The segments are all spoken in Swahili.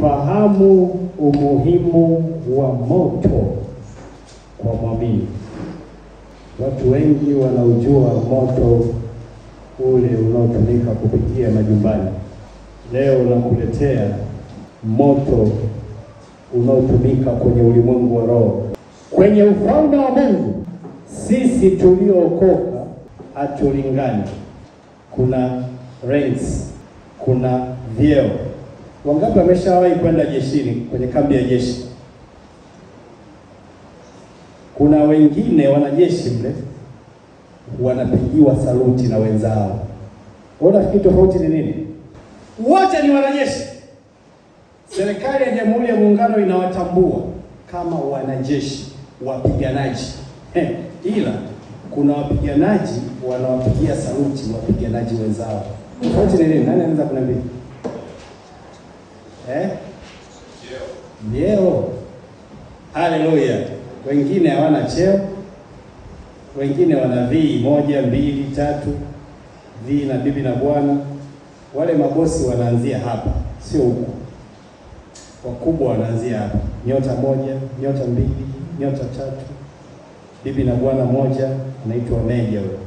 Fahamu umuhimu wa moto kwa mwamini. Watu wengi wanaujua moto ule unaotumika kupikia majumbani. Leo nakuletea moto unaotumika kwenye ulimwengu wa roho. Kwenye ufalme wa Mungu, sisi tuliookoka hatulingani. Kuna ranks, kuna vyeo. Wangapi wameshawahi kwenda jeshini, kwenye kambi ya jeshi? Kuna wengine wanajeshi mle wanapigiwa saluti na wenzao. Unafikiri tofauti ni nini? Wote ni wanajeshi. Serikali ya Jamhuri ya Muungano inawatambua kama wanajeshi wapiganaji. Ila kuna wapiganaji wanawapigia saluti wapiganaji wenzao. Tofauti ni nini? Nani anaweza kuniambia? Vyeo. Haleluya. Wengine hawana cheo. Wengine wana V 1, 2, 3. V na bibi na bwana. Wale mabosi wanaanzia hapa, sio huko. Wakubwa wanaanzia hapa. Nyota 1, nyota 2, nyota 3. Bibi na bwana moja anaitwa meja huyo.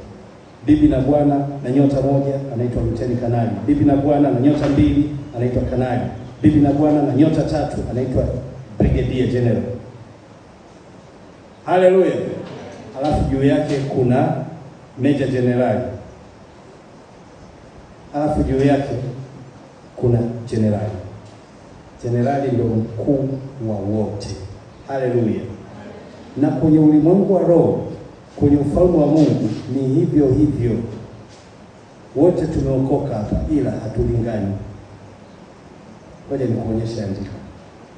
Bibi na bwana na nyota 1 anaitwa luteni kanali. Bibi na bwana na nyota 2 anaitwa kanali. Bibi na bwana na nyota 3 anaitwa brigadier general. Haleluya. Alafu juu yake kuna major general. Alafu juu yake kuna generali. Generali ndio mkuu wa wote. Haleluya. Na kwenye ulimwengu wa roho, kwenye ufalme wa Mungu ni hivyo hivyo. Wote tumeokoka hapa ila hatulingani. Ngoja nikuonyeshe andiko.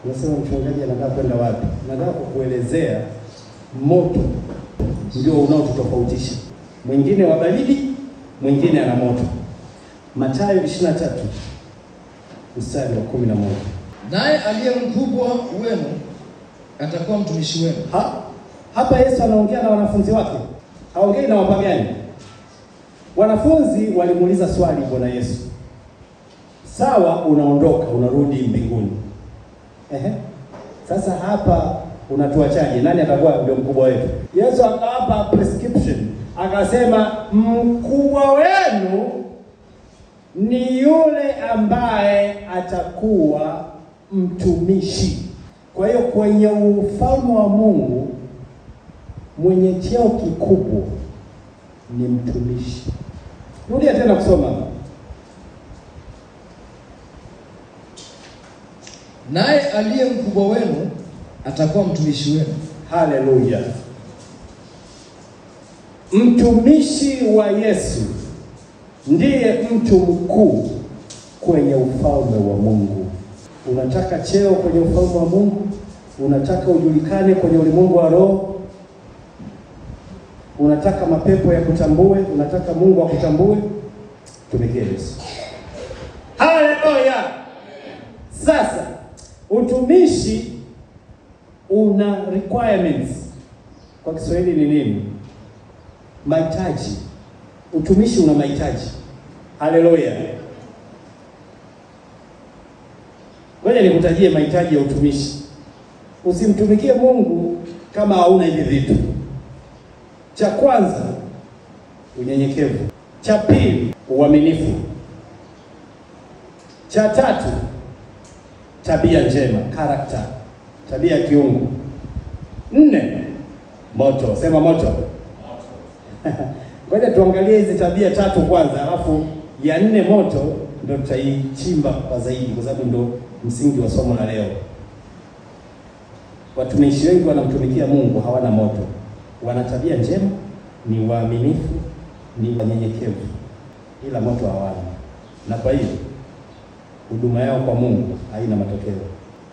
Unasema mchungaji anataka kwenda wapi? Nataka kukuelezea moto ndio unaotutofautisha. Mwingine wa baridi, mwingine ana moto. Mathayo 23 mstari wa 11. Naye aliye mkubwa wenu atakuwa mtumishi wenu. Hapa Yesu anaongea na wanafunzi wake. Haongei na wapagani. Wanafunzi walimuuliza swali Bwana Yesu. Sawa, unaondoka, unarudi mbinguni. Sasa hapa unatuachaje? Nani atakuwa ndio mkubwa wetu? Yesu akawapa prescription. Akasema mkubwa wenu ni yule ambaye atakuwa mtumishi. Kwa hiyo kwenye ufalme wa Mungu mwenye cheo kikubwa ni mtumishi. Rudia tena kusoma. Naye aliye mkubwa wenu atakuwa mtumishi wenu. Haleluya. Mtumishi wa Yesu ndiye mtu mkuu kwenye ufalme wa Mungu. Unataka cheo kwenye ufalme wa Mungu? Unataka ujulikane kwenye ulimwengu wa roho? Unataka mapepo ya kutambue? Unataka Mungu akutambue? Tumikie Yesu. Haleluya. Sasa utumishi una requirements. Kwa Kiswahili ni nini? Mahitaji. Utumishi una mahitaji. Haleluya. Ngoja nikutajie mahitaji ya utumishi. Usimtumikie Mungu kama hauna hivi vitu. Cha kwanza, unyenyekevu. Cha pili, uaminifu. Cha tatu, tabia njema, character, tabia ya kiungu. 4, moto. Sema moto. Ngoja tuangalie hizi tabia 3 kwanza, alafu ya 4 moto ndio tutaichimba kwa zaidi, kwa sababu ndio msingi wa somo la leo. Watumishi wengi wanamtumikia Mungu hawana moto. Wana tabia njema, ni waaminifu, ni wanyenyekevu, ila moto hawana. Na kwa hiyo huduma yao kwa Mungu haina matokeo.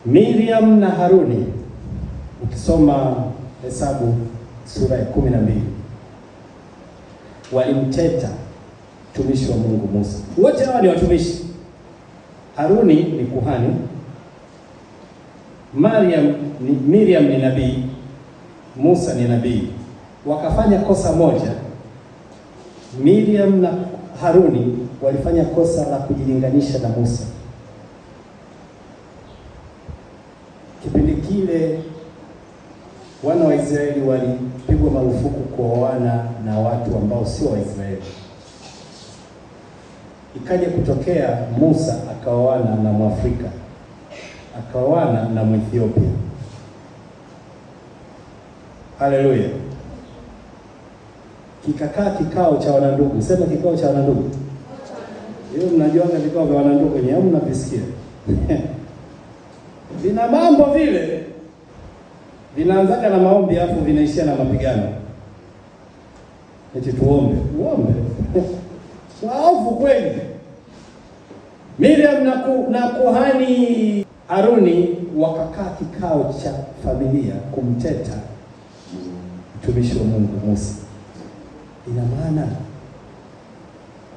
Miriam na Haruni, ukisoma Hesabu sura ya 12, walimteta mtumishi wa Mungu Musa. Wote hawa ni watumishi. Haruni ni kuhani, Miriam ni nabii, Musa ni nabii. Wakafanya kosa moja. Miriam na Haruni walifanya kosa la kujilinganisha na Musa. Kipindi kile wana wa Israeli walipigwa marufuku kuoana na watu ambao sio Waisraeli. Ikaja kutokea Musa akaoana na Mwafrika, akaoana na Mwethiopia. Haleluya. Kikakaa kikao cha wanandugu. Sema kikao cha wanandugu. Hiyo mnajua vikao vya wanandugu nyewe mnavisikia. Vina mambo vile. Vinaanza na maombi afu vinaishia na mapigano. Eti tuombe. Uombe. Waovu kweli. Miriam na kuhani Haruni wakakaa kikao cha familia kumteta mtumishi wa Mungu Musa. Ina maana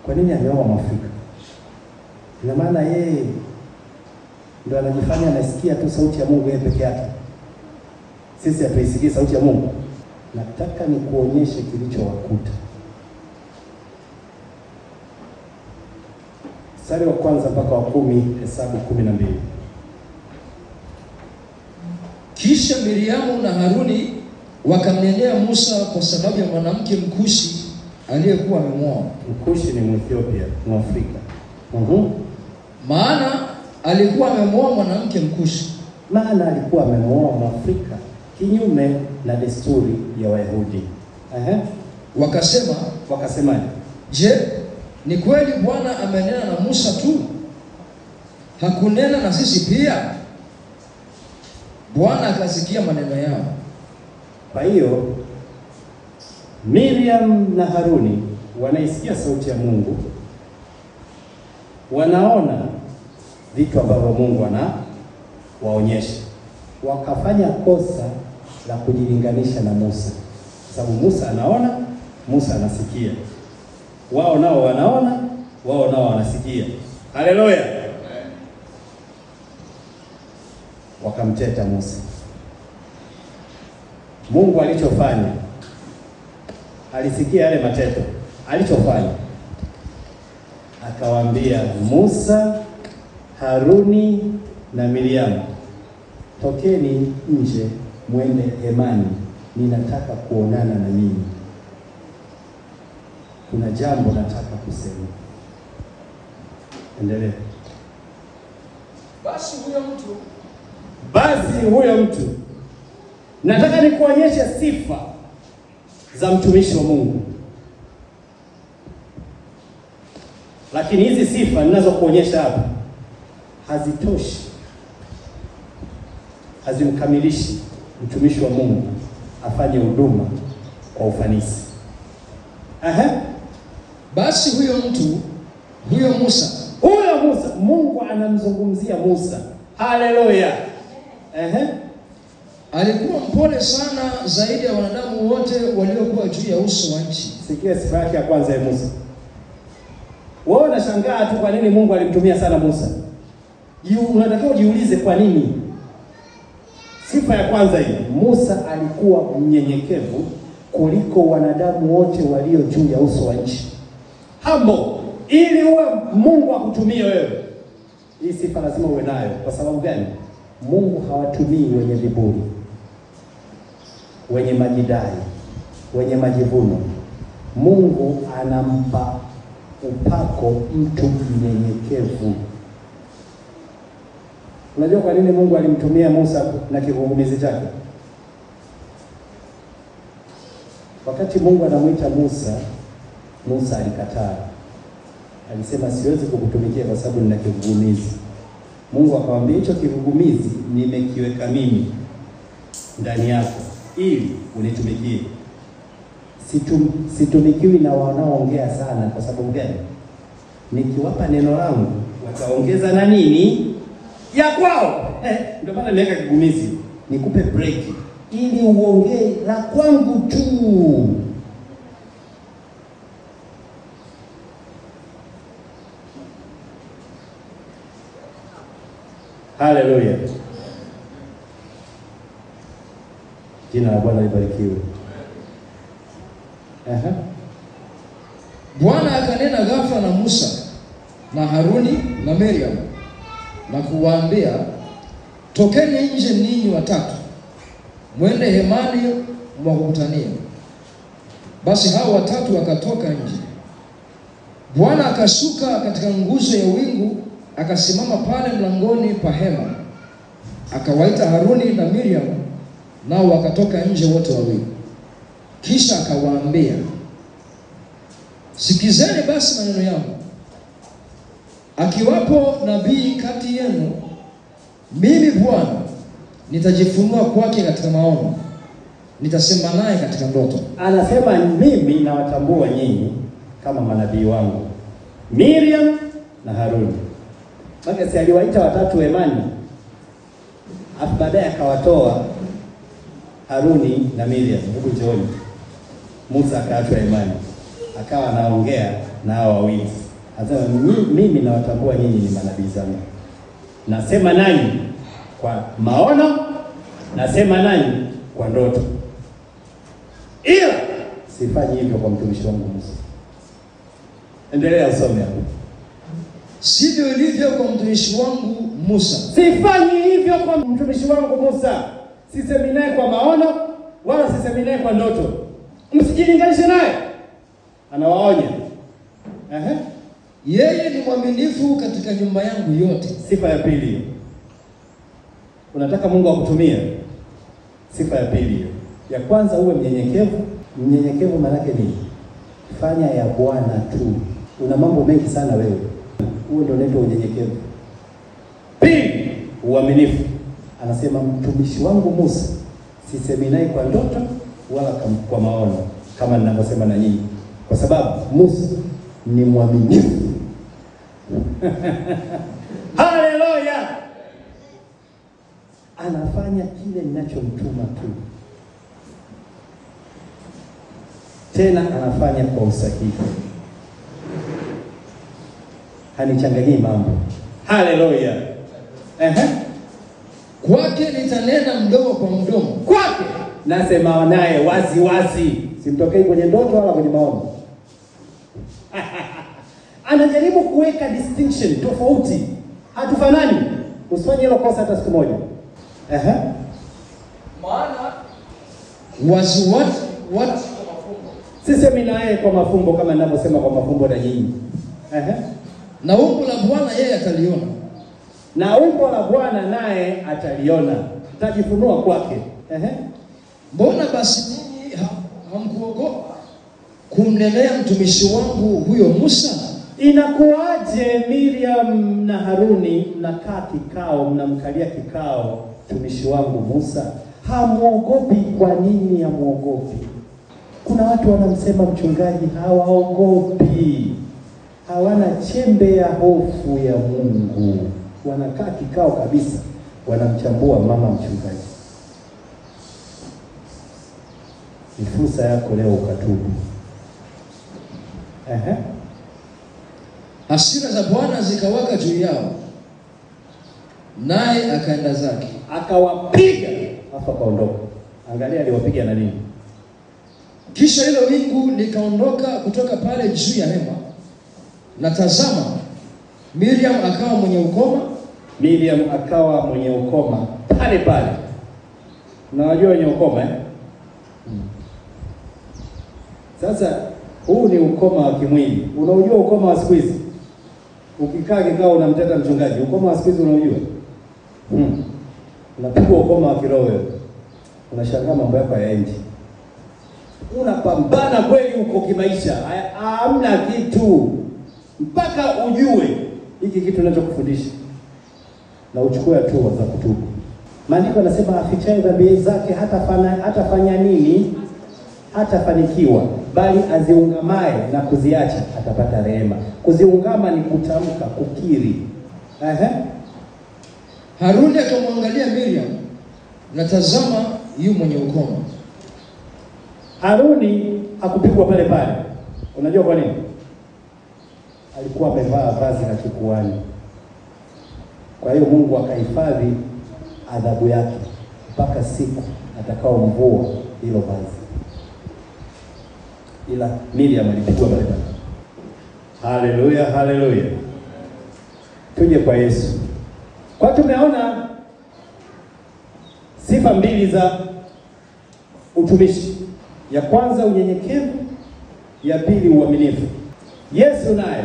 kwa nini ameoa Mwafrika? Ina maana yeye ndio anajifanya anasikia tu sauti ya Mungu yeye peke yake. Sisi hatuisikii sauti ya Mungu. Nataka nikuonyeshe kilichowakuta. Mstari wa kwanza mpaka wa 10, Hesabu 12. Kisha Miriamu na Haruni wakamnenea Musa kwa sababu ya mwanamke Mkushi aliyekuwa amemwoa. Mkushi ni Mwethiopia, Mwafrika. Maana alikuwa amemwoa mwanamke Mkushi. Maana alikuwa amemwoa Mwafrika kinyume na desturi ya Wayahudi. Wakasemaje? Je, ni kweli Bwana amenena na Musa tu? Hakunena na sisi pia? Bwana akasikia maneno yao. Kwa hiyo Miriam na Haruni wanaisikia sauti ya Mungu. Wanaona vitu ambavyo Mungu anawaonyesha. Wakafanya kosa la kujilinganisha na Musa. Sababu Musa anaona, Musa anasikia. Wao nao wanaona, wao nao wanasikia. Haleluya. Wakamteta Musa. Mungu alichofanya, alisikia yale mateto. Alichofanya, akawaambia Musa, Haruni na Miriam, tokeni nje mwende hemani, ninataka kuonana na nyinyi. Kuna jambo nataka kusema. Endelea. Basi huyo mtu nataka nikuonyeshe sifa za mtumishi wa Mungu. Lakini hizi sifa ninazokuonyesha hapa hazitoshi. Hazimkamilishi mtumishi wa Mungu afanye huduma kwa ufanisi. Basi huyo Musa, Mungu anamzungumzia Musa. Haleluya. Alikuwa mpole sana zaidi ya wanadamu wote waliokuwa juu ya uso wa nchi. Sikia sifa yake ya kwanza ya Musa. Wewe unashangaa tu kwa nini Mungu alimtumia sana Musa. Unatakiwa ujiulize kwa nini. Sifa ya kwanza hii, Musa alikuwa mnyenyekevu kuliko wanadamu wote walio juu ya uso wa nchi. Hambo, ili uwe Mungu akutumie wewe. Hii sifa lazima uwe nayo. Kwa sababu gani? Mungu hawatumii wenye viburi, wenye majidai, wenye majivuno. Mungu anampa upako mtu mnyenyekevu. Unajua kwa nini Mungu alimtumia Musa na kigugumizi chake? Wakati Mungu anamuita Musa, Musa alikataa. Alisema siwezi kukutumikia kwa sababu nina kigugumizi. Mungu akamwambia hicho kigugumizi nimekiweka mimi ndani yako ili unitumikie. Situmikiwi na wanaoongea sana. Kwa sababu gani? Nikiwapa neno langu wataongeza na nini ya kwao. Ndio maana nimeweka kigugumizi. Nikupe break ili uongee la kwangu tu. Haleluya. Jina la Bwana libarikiwe. Bwana akanena ghafla na Musa na Haruni na Miriam na kuwaambia, tokeni nje ninyi watatu, mwende hemani mwa kukutania. Basi hao watatu wakatoka nje. Bwana akashuka katika nguzo ya wingu, akasimama pale mlangoni pa hema. Akawaita Haruni na Miriam, nao wakatoka nje wote wawili. Kisha akawaambia, sikizeni basi maneno yangu. Akiwapo nabii kati yenu, mimi Bwana nitajifunua kwake katika maono, nitasema naye katika ndoto. Anasema mimi nawatambua nyinyi kama manabii wangu, Miriam na Haruni. Basi si aliwaita watatu hemani, afu baadaye akawatoa Haruni na Miriam, huku jioni Musa akaachwa hemani, akawa anaongea na hao wawili. Anasema mimi nawatambua nyinyi ni manabii zangu, nasema nanyi kwa maono, nasema nanyi kwa ndoto, ila sifanyi hivyo kwa mtumishi wangu Musa. Endelea usome hapo. Sivyo ilivyo kwa mtumishi wangu Musa. Sifanyi hivyo kwa mtumishi wangu Musa. Sisemi naye kwa maono, wala sisemi naye kwa ndoto. Msijilinganishe naye. Anawaonya. Yeye ni mwaminifu katika nyumba yangu yote. Sifa ya pili hiyo. Unataka Mungu akutumie? Sifa ya pili hiyo. Ya kwanza uwe mnyenyekevu. Mnyenyekevu maana yake ni fanya ya Bwana tu. Una mambo mengi sana wewe. Huo ndio unaitwa unyenyekevu. Pili, uaminifu. Anasema mtumishi wangu Musa sisemi naye kwa ndoto wala kwa maono kama ninavyosema na nyinyi, kwa sababu Musa ni mwaminifu. Haleluya! Anafanya kile ninachomtuma tu, tena anafanya kwa usahihi, hanichanganyii mambo. Haleluya! Kwake nitanena mdomo kwa mdomo. Kwake nasema naye wazi wazi, simtokei kwenye ndoto wala kwenye maono. Anajaribu kuweka distinction, tofauti. Hatufanani. Usifanye hilo kosa hata siku moja. Maana wazi what kwa mafumbo. Sisemi naye kwa mafumbo kama ninavyosema kwa mafumbo na nyinyi. Na umbo la Bwana yeye ataliona. Na umbo la Bwana naye ataliona. Tajifunua kwake. Mbona basi ninyi hamkuogopa kumnenea mtumishi wangu huyo Musa? Inakuaje Miriam na Haruni mnakaa kikao, mnamkalia kikao mtumishi wangu Musa? Hamuogopi? Kwa nini hamuogopi? Kuna watu wanamsema mchungaji, hawaogopi. Hawana chembe ya hofu ya Mungu. Wanakaa kikao kabisa, wanamchambua mama mchungaji. Ni fursa yako leo ukatubu. Hasira za Bwana zikawaka juu yao, naye akaenda zake. Akawapiga, afa kaondoka. Angalia aliwapiga na nini? Kisha hilo wingu likaondoka kutoka pale juu ya hema, na tazama, Miriam akawa mwenye ukoma. Miriam akawa mwenye ukoma pale pale. Unajua wenye ukoma Sasa huu ni ukoma wa kimwili. Unaujua ukoma wa siku hizi? Ukikaa kikao unamteta mchungaji, ukoma wa siku hizi unaujua? Unapigwa ukoma wa kiroho. Unashangaa mambo yako hayaendi. Unapambana kweli huko kimaisha. Hamna kitu. Mpaka ujue hiki kitu ninachokufundisha. Na uchukue hatua za kutubu. Maandiko yanasema afichaye dhambi zake hatafanya nini? Hatafanikiwa, bali aziungamaye na kuziacha atapata rehema. Kuziungama ni kutamka, kukiri. Haruni akamwangalia Miriam, na tazama yu mwenye ukoma. Haruni hakupigwa pale pale. Unajua kwa nini? Alikuwa amevaa vazi la kikuhani. Kwa hiyo Mungu akahifadhi adhabu yake mpaka siku atakaomvua hilo vazi. Ila Miriam alipigwa pale pale. Haleluya, haleluya. Tuje kwa Yesu. Kwa tumeona sifa mbili za utumishi. Ya kwanza unyenyekevu, ya pili uaminifu. Yesu naye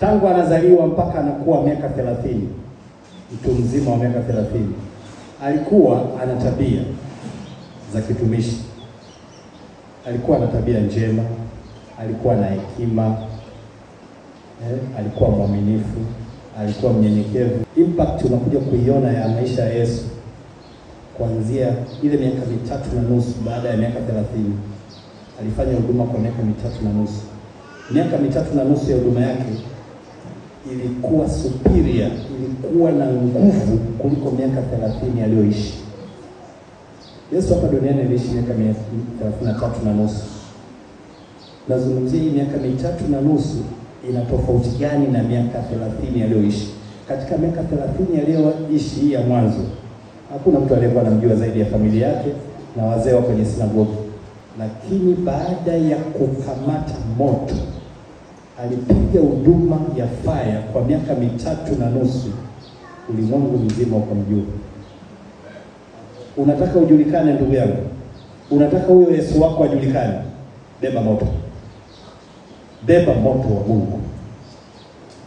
tangu anazaliwa mpaka anakuwa miaka 30, mtu mzima wa miaka 30, alikuwa ana tabia za kitumishi. Alikuwa na tabia njema, alikuwa na hekima, alikuwa mwaminifu, alikuwa mnyenyekevu. Impact unakuja kuiona ya maisha ya Yesu kuanzia ile miaka 3.5 baada ya miaka 30. Alifanya huduma kwa miaka 3.5. Miaka 3.5 ya huduma yake ilikuwa superior, ilikuwa na nguvu kuliko miaka 30 aliyoishi. Yesu hapa duniani aliishi miaka 33.5. Nazungumzia hii miaka 3.5 ina tofauti gani na miaka 30 aliyoishi? Katika miaka 30 aliyoishi hii ya mwanzo, hakuna mtu aliyekuwa anamjua zaidi ya familia yake na wazee wa kwenye sinagogi. Lakini baada ya kukamata moto, alipiga huduma ya fire kwa miaka 3.5, ulimwengu mzima ukamjua. Unataka ujulikane ndugu yangu? Unataka huyo Yesu wako ajulikane? Beba moto. Beba moto wa Mungu.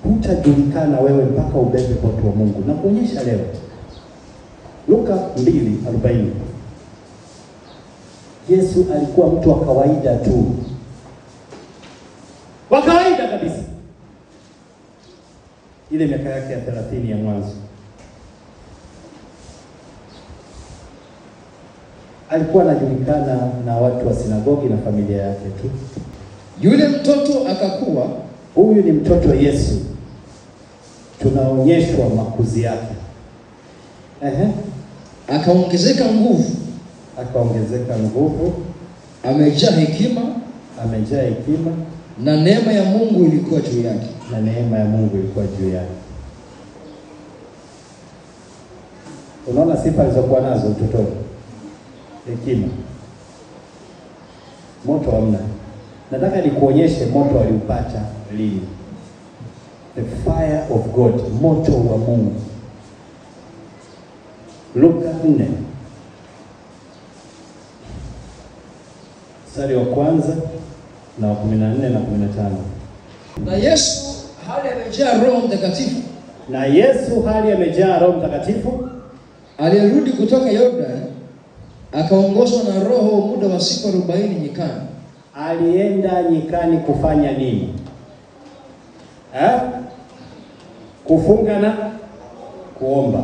Hutajulikana wewe mpaka ubebe moto wa Mungu. Na kuonyesha leo Luka 2:40. Yesu alikuwa mtu wa kawaida tu. Wa kawaida kabisa. Ile miaka yake ya 30 ya mwanzo. Alikuwa anajulikana na watu wa sinagogi na familia yake tu. Yule mtoto akakuwa. Huyu ni mtoto Yesu. Tunaonyeshwa makuzi yake. Akaongezeka nguvu. Akaongezeka nguvu. Amejaa hekima. Amejaa hekima. Na neema ya Mungu ilikuwa juu yake. Na neema ya Mungu ilikuwa juu yake. Unaona sifa alizokuwa nazo utotoni? Hekima. Moto hamna. Nataka nikuonyeshe moto aliupata lini. The fire of God, moto wa Mungu. Luka 4. Mstari wa kwanza na wa 14 na 15. Na Yesu hali amejaa Roho Mtakatifu. Na Yesu hali amejaa Roho Mtakatifu alirudi kutoka Yordani, akaongozwa na Roho muda wa siku 40 nyikani. Alienda nyikani kufanya nini? Kufunga na kuomba.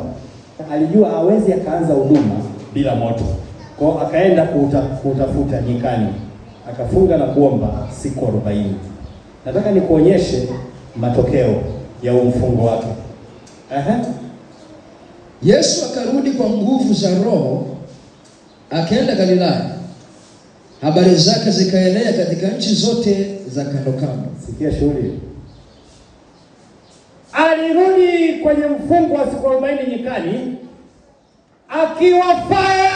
Alijua hawezi akaanza huduma bila moto. Kwa akaenda kutafuta nyikani. Akafunga na kuomba siku 40. Nataka nikuonyeshe matokeo ya mfungo wake. Yesu akarudi kwa nguvu za Roho, akaenda Galilaya. Habari zake zikaenea katika nchi zote za kando kando. Sikia shughuli. Alirudi kwenye mfungo wa siku 40 nyikani akiwa fire.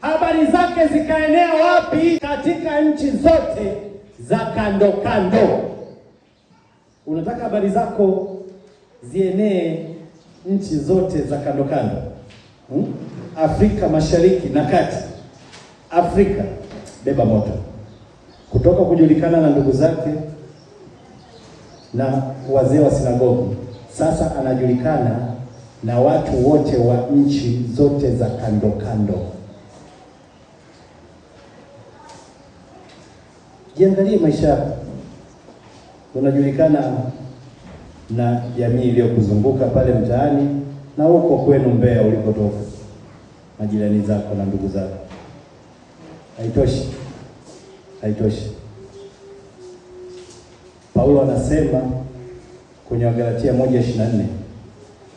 Habari zake zikaenea wapi? Katika nchi zote za kando kando. Unataka habari zako zienee nchi zote za kando kando? Afrika Mashariki na Kati. Afrika, beba moto. Kutoka kujulikana na ndugu zake na wazee wa sinagogi, sasa anajulikana na watu wote wa nchi zote za kando kando. Jiangalie maisha yako. Unajulikana na jamii iliyokuzunguka pale mtaani na huko kwenu Mbeya ulikotoka, majirani zako na ndugu zako. Haitoshi. Haitoshi. Paulo anasema kwenye Wagalatia 1:24,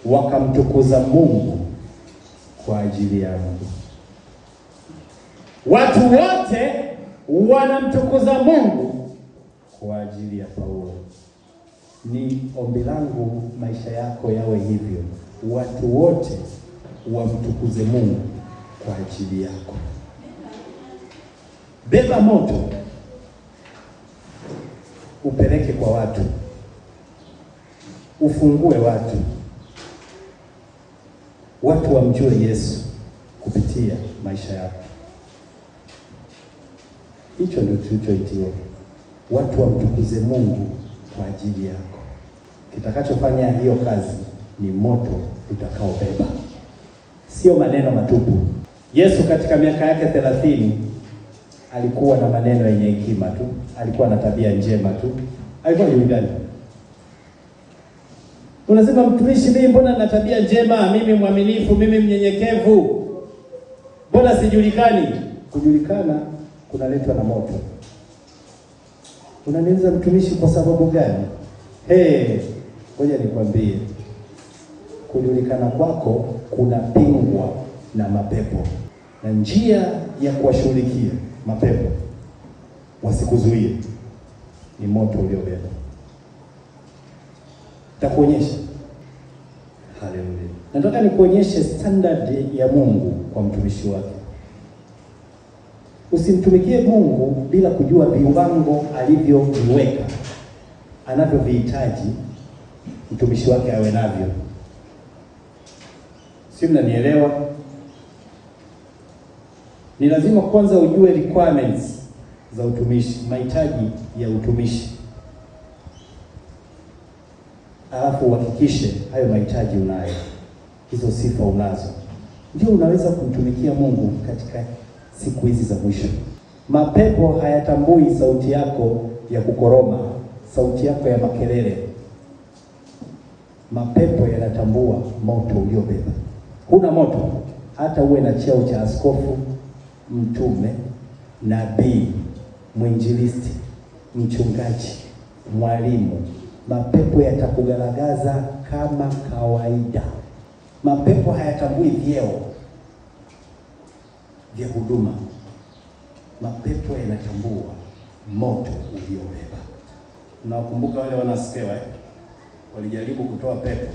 wakamtukuza Mungu kwa ajili yangu. Watu wote wanamtukuza Mungu kwa ajili ya Paulo. Ni ombi langu maisha yako yawe hivyo. Watu wote wamtukuze Mungu kwa ajili yako. Beba moto, upeleke kwa watu, ufungue watu. watu wamjue Yesu kupitia maisha yako. Hicho ndio tulichoitiwa, watu wamtukuze Mungu kwa ajili yako. Kitakachofanya hiyo kazi ni moto utakaobeba, sio maneno matupu. Yesu katika miaka yake 30 alikuwa na maneno yenye hekima tu, alikuwa na tabia njema tu, alikuwa yuhudani. Unasema mtumishi, mimi mbona na tabia njema, mimi mwaminifu, mimi mnyenyekevu, mbona sijulikani? Kujulikana kunaletwa na moto. Unaniuliza mtumishi, kwa sababu gani? Ngoja nikwambie, kujulikana kwako kunapingwa na mapepo, na njia ya kuwashughulikia mapepo wasikuzuie ni moto uliobeba. Takuonyesha. Haleluya. Nataka nikuonyeshe standard ya Mungu kwa mtumishi wake. Usimtumikie Mungu bila kujua viwango alivyoviweka, anavyovihitaji mtumishi wake awe navyo. Si mnanielewa? Ni lazima kwanza ujue requirements za utumishi, mahitaji ya utumishi. Alafu uhakikishe hayo mahitaji unayo, hizo sifa unazo, ndio unaweza kumtumikia Mungu katika siku hizi za mwisho. Mapepo hayatambui sauti yako ya kukoroma, sauti yako ya makelele. Mapepo yanatambua moto uliobeba. Huna moto, hata uwe na cheo cha askofu, mtume, nabii, mwinjilisti, mchungaji, mwalimu, mapepo yatakugaragaza kama kawaida. Mapepo hayatambui vyeo vya huduma. Mapepo yanatambua moto uliobeba. Unakumbuka wale wanaskewa walijaribu kutoa pepo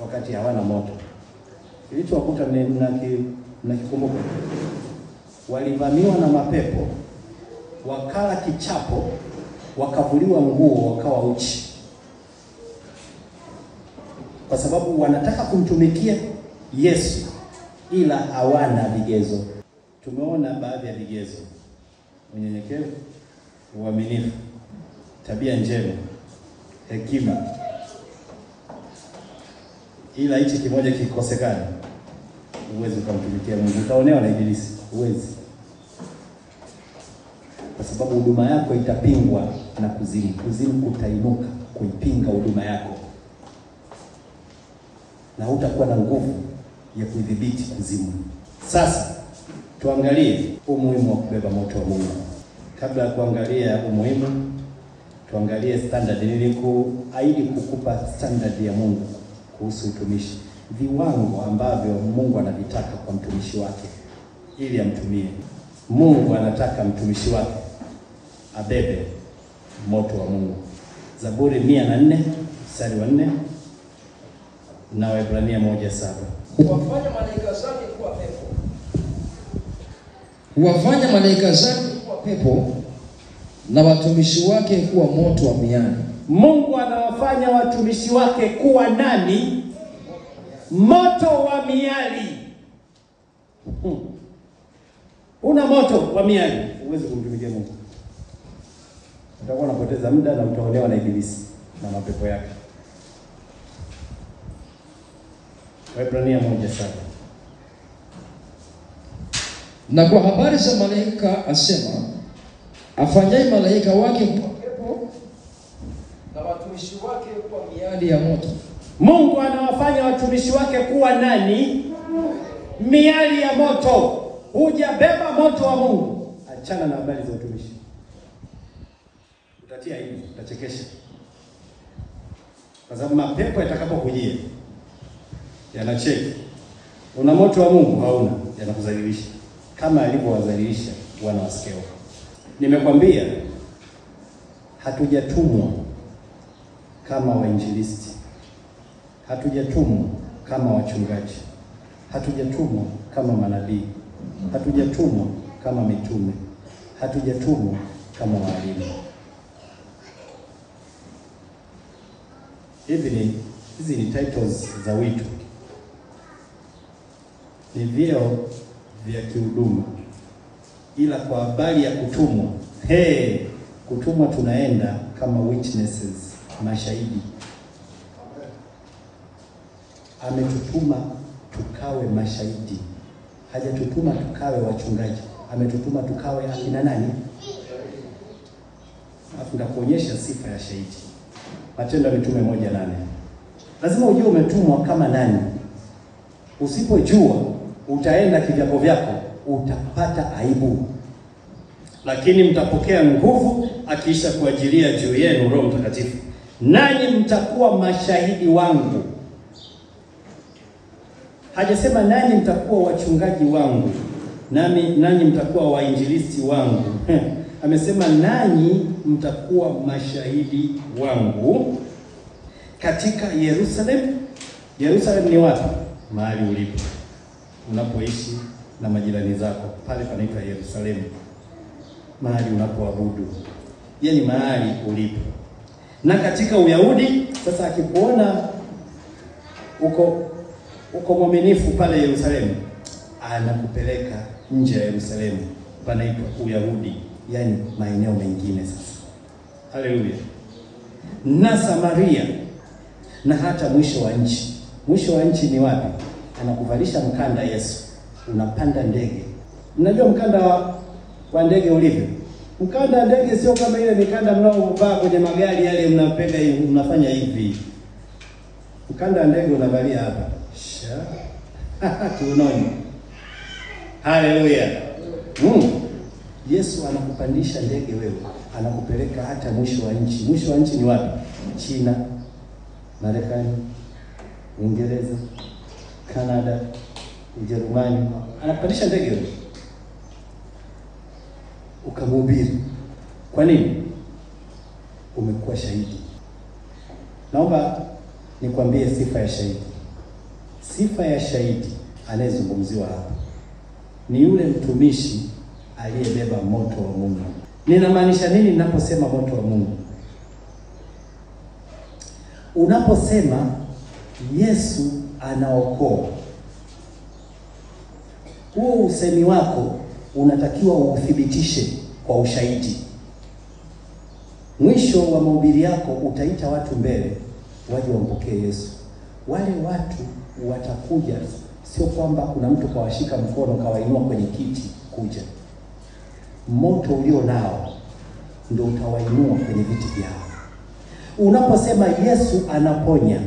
wakati hawana moto. Kilichowakuta mnakikumbuka? Walivamiwa na mapepo, wakala kichapo, wakavuliwa nguo, wakawa uchi, kwa sababu wanataka kumtumikia Yesu ila hawana vigezo. Tumeona baadhi ya vigezo: unyenyekevu, uaminifu, tabia njema, hekima. Ila hichi kimoja kikosekana, uwezi kumtumikia Mungu, utaonewa na ibilisi. Uwezi, kwa sababu huduma yako itapingwa na kuzimu. Kuzimu kutainuka kuipinga huduma yako, na hutakuwa na nguvu ya kuidhibiti kuzimu. Sasa tuangalie umuhimu wa kubeba moto wa Mungu. Kabla ya kuangalia umuhimu, tuangalie standard. Nilikuahidi kukupa standard ya Mungu kuhusu utumishi, viwango ambavyo Mungu anavitaka kwa mtumishi wake ili amtumie. Mungu anataka mtumishi wake abebe moto wa Mungu. Zaburi 104 mstari wa 4 na Waebrania 1:7. Huwafanya malaika zake kuwa pepo. Huwafanya malaika zake kuwa pepo na watumishi wake kuwa moto wa miali. Mungu anawafanya watumishi wake kuwa nani? Moto wa miali. Una moto wa miali, huwezi kumtumikia Mungu. Utakuwa unapoteza muda na utaonewa na ibilisi na mapepo yake. Waebrania 1:7. Na kwa habari za malaika asema, afanyaye malaika wake kuwa pepo na watumishi wake kuwa miali ya moto. Mungu anawafanya watumishi wake kuwa nani? Miali ya moto. Hujabeba moto wa Mungu, achana na habari za utumishi. Utatia hivi, utachekesha. Kwa sababu mapepo yatakapokujia yanacheki. Una moto wa Mungu hauna, yanakudhalilisha kama alivyowadhalilisha wana wa Skewa. Nimekwambia hatujatumwa kama wainjilisti, hatujatumwa kama wachungaji, hatujatumwa kama manabii, hatujatumwa kama mitume, hatujatumwa kama walimu. Hizi ni titles za wito. ni vyeo vya kihuduma, ila kwa habari ya kutumwa, kutumwa tunaenda kama witnesses, mashahidi. Ametutuma tukawe mashahidi. Hajatutuma tukawe wachungaji. Ametutuma tukawe akina nani? Alafu ndakuonyesha sifa ya shahidi. Matendo ya Mitume 1:8. Lazima ujue umetumwa kama nani. Usipojua utaenda kivyako vyako, utapata aibu. Lakini mtapokea nguvu akiisha kuajilia juu yenu Roho Mtakatifu, nanyi mtakuwa mashahidi wangu. Hajasema nanyi mtakuwa wachungaji wangu, nanyi mtakuwa wainjilisti wangu. Amesema nanyi mtakuwa mashahidi wangu katika Yerusalemu. Yerusalemu ni wapi? Mahali ulipo, unapoishi na majirani zako, pale panaitwa Yerusalemu. Mahali unapoabudu, yaani mahali ulipo. Na katika Uyahudi, sasa akikuona uko mwaminifu pale Yerusalemu, anakupeleka nje ya Yerusalemu, panaitwa Uyahudi, yaani maeneo mengine sasa. Haleluya. Na Samaria, na hata mwisho wa nchi. Mwisho wa nchi ni wapi? Anakuvalisha mkanda Yesu, unapanda ndege. Mnajua mkanda wa ndege ulivyo? Mkanda wa ndege sio kama ile mikanda mnaovaa kwenye magari yale, mnapega hivi, mnafanya hivi. Mkanda wa ndege unavalia hapa. Tuunoni. Haleluya. Yesu anakupandisha ndege wewe, anakupeleka hata mwisho wa nchi. Mwisho wa nchi ni wapi? China, Marekani, Uingereza, Canada, Ujerumani. Anakupandisha ndege wewe, ukamhubiri. Kwa nini? Umekuwa shahidi. Naomba nikwambie sifa ya shahidi. Sifa ya shahidi anayezungumziwa hapa ni yule mtumishi aliyebeba moto wa Mungu. Ninamaanisha nini ninaposema moto wa Mungu? Unaposema Yesu anaokoa, huo usemi wako unatakiwa uthibitishe kwa ushahidi. Mwisho wa mahubiri yako utaita watu mbele waje wampokee Yesu. Wale watu watakuja, sio kwamba kuna mtu kawashika mkono kawainua kwenye kiti kuja. Moto ulio nao ndio utawainua kwenye viti vyao. Unaposema Yesu anaponya,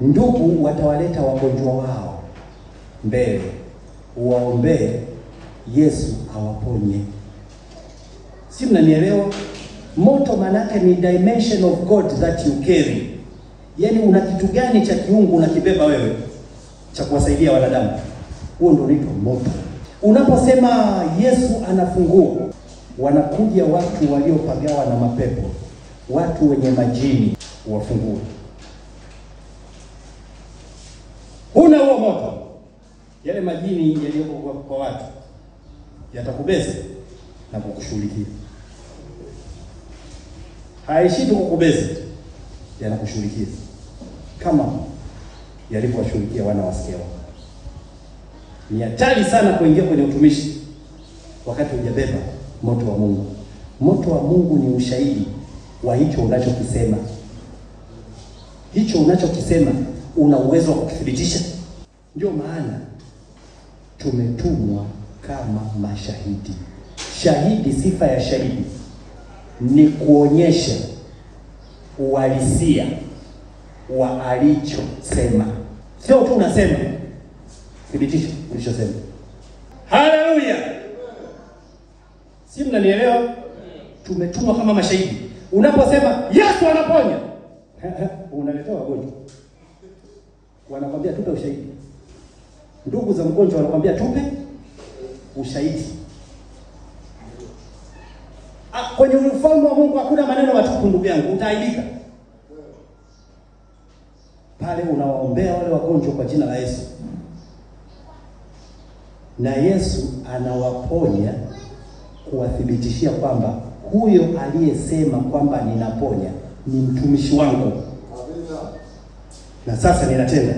ndugu watawaleta wagonjwa wao mbele, waombee Yesu awaponye. Si mnanielewa? Moto manake ni dimension of God that you carry. Yaani una kitu gani cha kiungu unakibeba wewe cha kuwasaidia wanadamu. Huo ndio unaitwa moto. Unaposema Yesu anafungua, wanakuja watu waliopagawa na mapepo, watu wenye majini wafungue. Huna huo moto, yale majini yaliyoko kwa watu yatakubeza na kukushughulikia. Haishi tu kukubeza, yanakushughulikia kama yalivyowashughulikia wana wa Skewa. Ni hatari sana kuingia kwenye utumishi wakati hujabeba moto wa Mungu. Moto wa Mungu ni ushahidi wa hicho unachokisema. Hicho unachokisema una uwezo wa kukithibitisha. Ndio maana tumetumwa kama mashahidi. Shahidi, sifa ya shahidi ni kuonyesha uhalisia wa alichosema. Sio tu unasema, thibitisha ulichosema. Haleluya. Si mnanielewa? Tumetumwa kama mashahidi. Unaposema Yesu anaponya, unaletea wagonjwa. Wanakwambia tupe ushahidi. Ndugu za mgonjwa wanakwambia tupe ushahidi. Kwenye ufalme wa Mungu hakuna maneno matupu ndugu yangu, utaaibika. Pale unawaombea wale wagonjwa kwa jina la Yesu. Na Yesu anawaponya kuwathibitishia kwamba huyo aliyesema kwamba ninaponya ni mtumishi wangu. Na sasa ninatenda.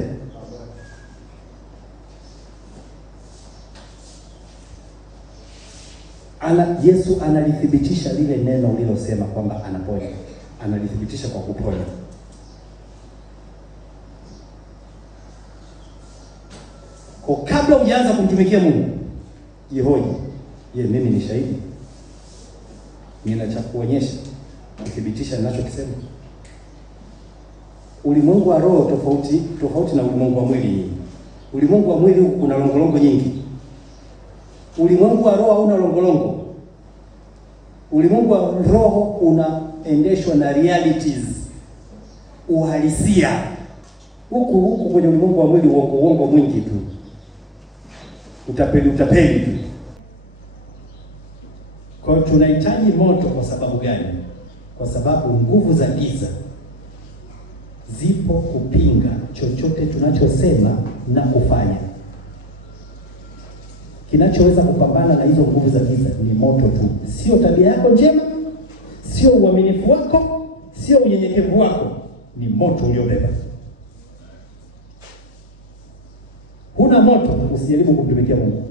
Yesu analithibitisha lile neno ulilosema kwamba anaponya. Analithibitisha kwa kuponya. Kwa kabla hujaanza kumtumikia Mungu, jihoji, je, mimi ni shahidi? Nina cha kuonyesha kuthibitisha ninachokisema? Ulimwengu wa roho tofauti na ulimwengu wa mwili. Ulimwengu wa mwili una longolongo nyingi. Ulimwengu wa roho hauna longolongo. Ulimwengu wa roho unaendeshwa na realities, uhalisia. Huku kwenye ulimwengu wa mwili uongo mwingi tu. Utapeli tu. Kwa tunahitaji moto kwa sababu gani? Kwa sababu nguvu za giza zipo kupinga chochote tunachosema na kufanya. Kinachoweza kupambana na hizo nguvu za giza ni moto tu. Sio tabia yako njema, sio uaminifu wako, sio unyenyekevu wako, ni moto uliobeba. Huna moto, usijaribu kumtumikia Mungu.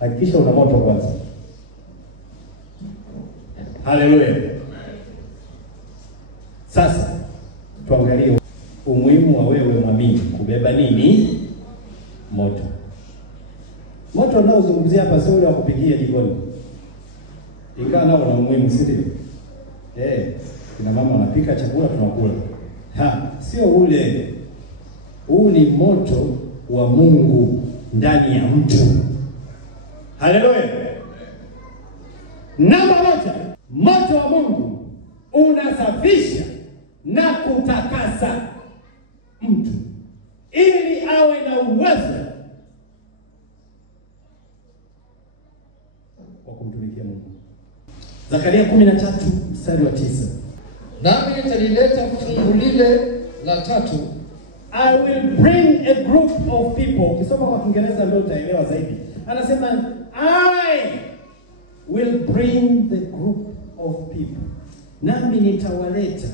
Hakikisha una moto kwanza. Haleluya. Sasa tuangalie umuhimu wa wewe mwamini kubeba nini? Moto. Moto unaozungumzia hapa sio ule wa kupikia jikoni. Ingawa nao una umuhimu, si ndio? Kina mama wanapika chakula tunakula. Sio ule. Huu ni moto wa Mungu ndani ya mtu. Haleluya. Namba moja, moto wa Mungu unasafisha na kutakasa mtu ili awe na uwezo wa kumtumikia Mungu. Zakaria 13:9. Nami nitalileta fungu lile la tatu, I will bring a group of people. Ukisoma kwa Kiingereza ndio utaelewa zaidi. Anasema I will bring the group of people. Nami nitawaleta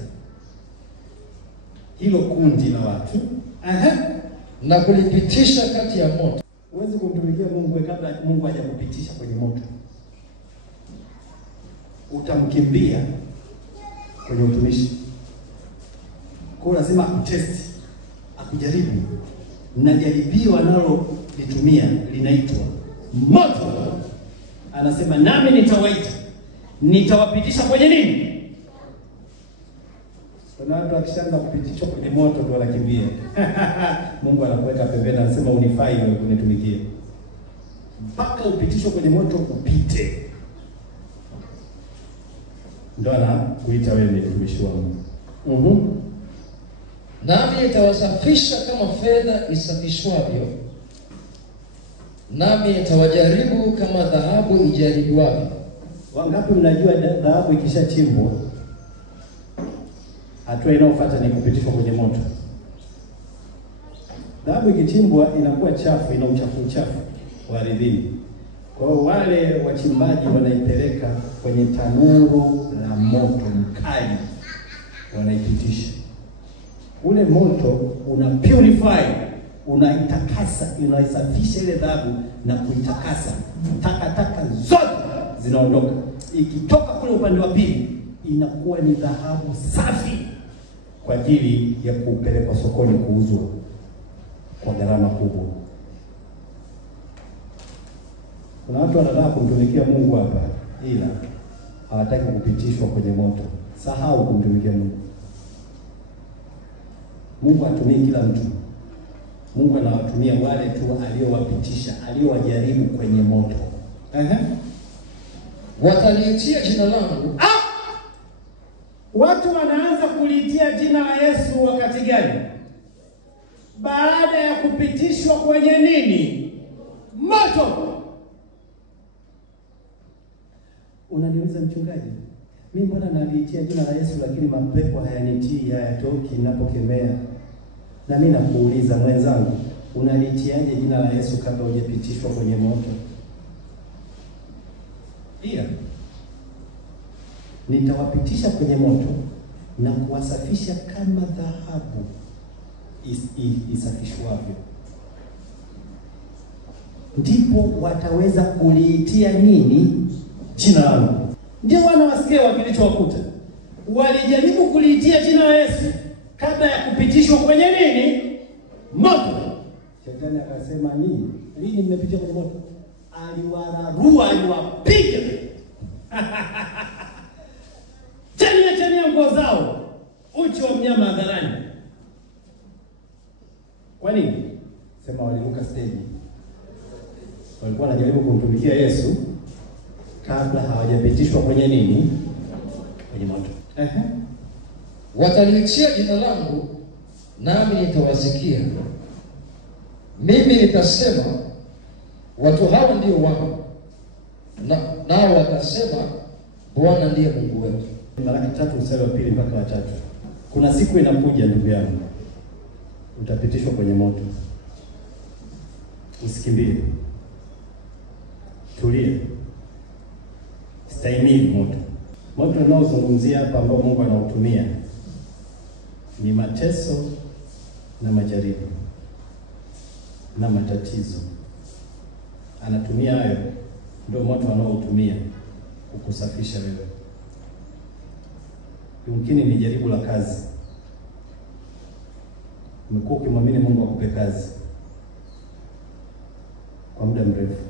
hilo kundi la watu. Na kulipitisha kati ya moto. Huwezi kumtumikia Mungu kabla Mungu hajakupitisha kwenye moto. Utamkimbia kwenye utumishi. Kwa lazima akutest, akujaribu. Na jaribio analo litumia linaitwa moto. Anasema nami nitawaita, nitawapitisha kwenye nini? Kuna watu akishaanza kupitishwa kwenye moto ndio wanakimbia. Mungu anakuweka pembeni, anasema unifai wewe kunitumikia. Mpaka upitishwe kwenye moto upite, ndio anakuita wewe ni mtumishi wangu. Nami nitawasafisha kama fedha isafishwavyo, nami nitawajaribu kama dhahabu ijaribiwavyo. Wangapi mnajua dhahabu ikishachimbwa hatua inayofuata ni kupitishwa kwenye moto? Dhahabu ikichimbwa inakuwa chafu, ina uchafu wa ardhini. Kwa hiyo wale wachimbaji wanaipeleka kwenye tanuru la moto mkali, wanaipitisha. Ule moto una purify, unaitakasa, unaisafisha ile dhahabu na kuitakasa. Takataka zote zinaondoka. Ikitoka kule upande wa pili inakuwa ni dhahabu safi kwa ajili ya kupelekwa sokoni kuuzwa kwa gharama kubwa. Kuna watu wanataka kumtumikia Mungu hapa ila hawataki kupitishwa kwenye moto. Sahau kumtumikia Mungu. Mungu hatumii kila mtu. Mungu anawatumia wale tu aliowapitisha, aliowajaribu kwenye moto. Wataliitia jina langu. Watu wanaanza kuliitia jina la Yesu wakati gani? Baada ya kupitishwa kwenye nini? Moto. Unaniuliza mchungaji, mimi mbona naliitia jina la Yesu lakini mapepo hayanitii, hayatoki ninapokemea? Na mimi nakuuliza mwenzangu, unalitiaje jina la Yesu kabla hujapitishwa kwenye moto? Nitawapitisha kwenye moto na kuwasafisha kama dhahabu isafishwavyo. Ndipo wataweza kuliitia nini? jina langu. Ndio wana wa Skewa kilichowakuta. Walijaribu kuliitia jina la Yesu kabla ya kupitishwa kwenye nini? Moto. Shetani akasema lini mmepitia kwenye moto? Aliwararua, aliwapiga. Chania nguo zao, uchi wa mnyama hadharani. Kwa nini? Sema waliruka stage. Walikuwa wanajaribu kumtumikia Yesu kabla hawajapitishwa kwenye nini? Kwenye moto. Wataliitia jina langu, nami nitawasikia. Mimi nitasema, watu hao ndio wangu, nao watasema, Bwana ndiye Mungu wetu. Malaki 3:2 mpaka 3. Kuna siku inakuja ndugu yangu, utapitishwa kwenye moto. Usikimbie. Tulia. Stahimili moto. Moto unaozungumzia hapa ambao Mungu anautumia ni mateso na majaribu na matatizo. Anatumia hayo, ndio moto anaotumia kukusafisha wewe. Yumkini ni jaribu la kazi. Umekuwa ukimwamini Mungu akupe kazi kwa muda mrefu,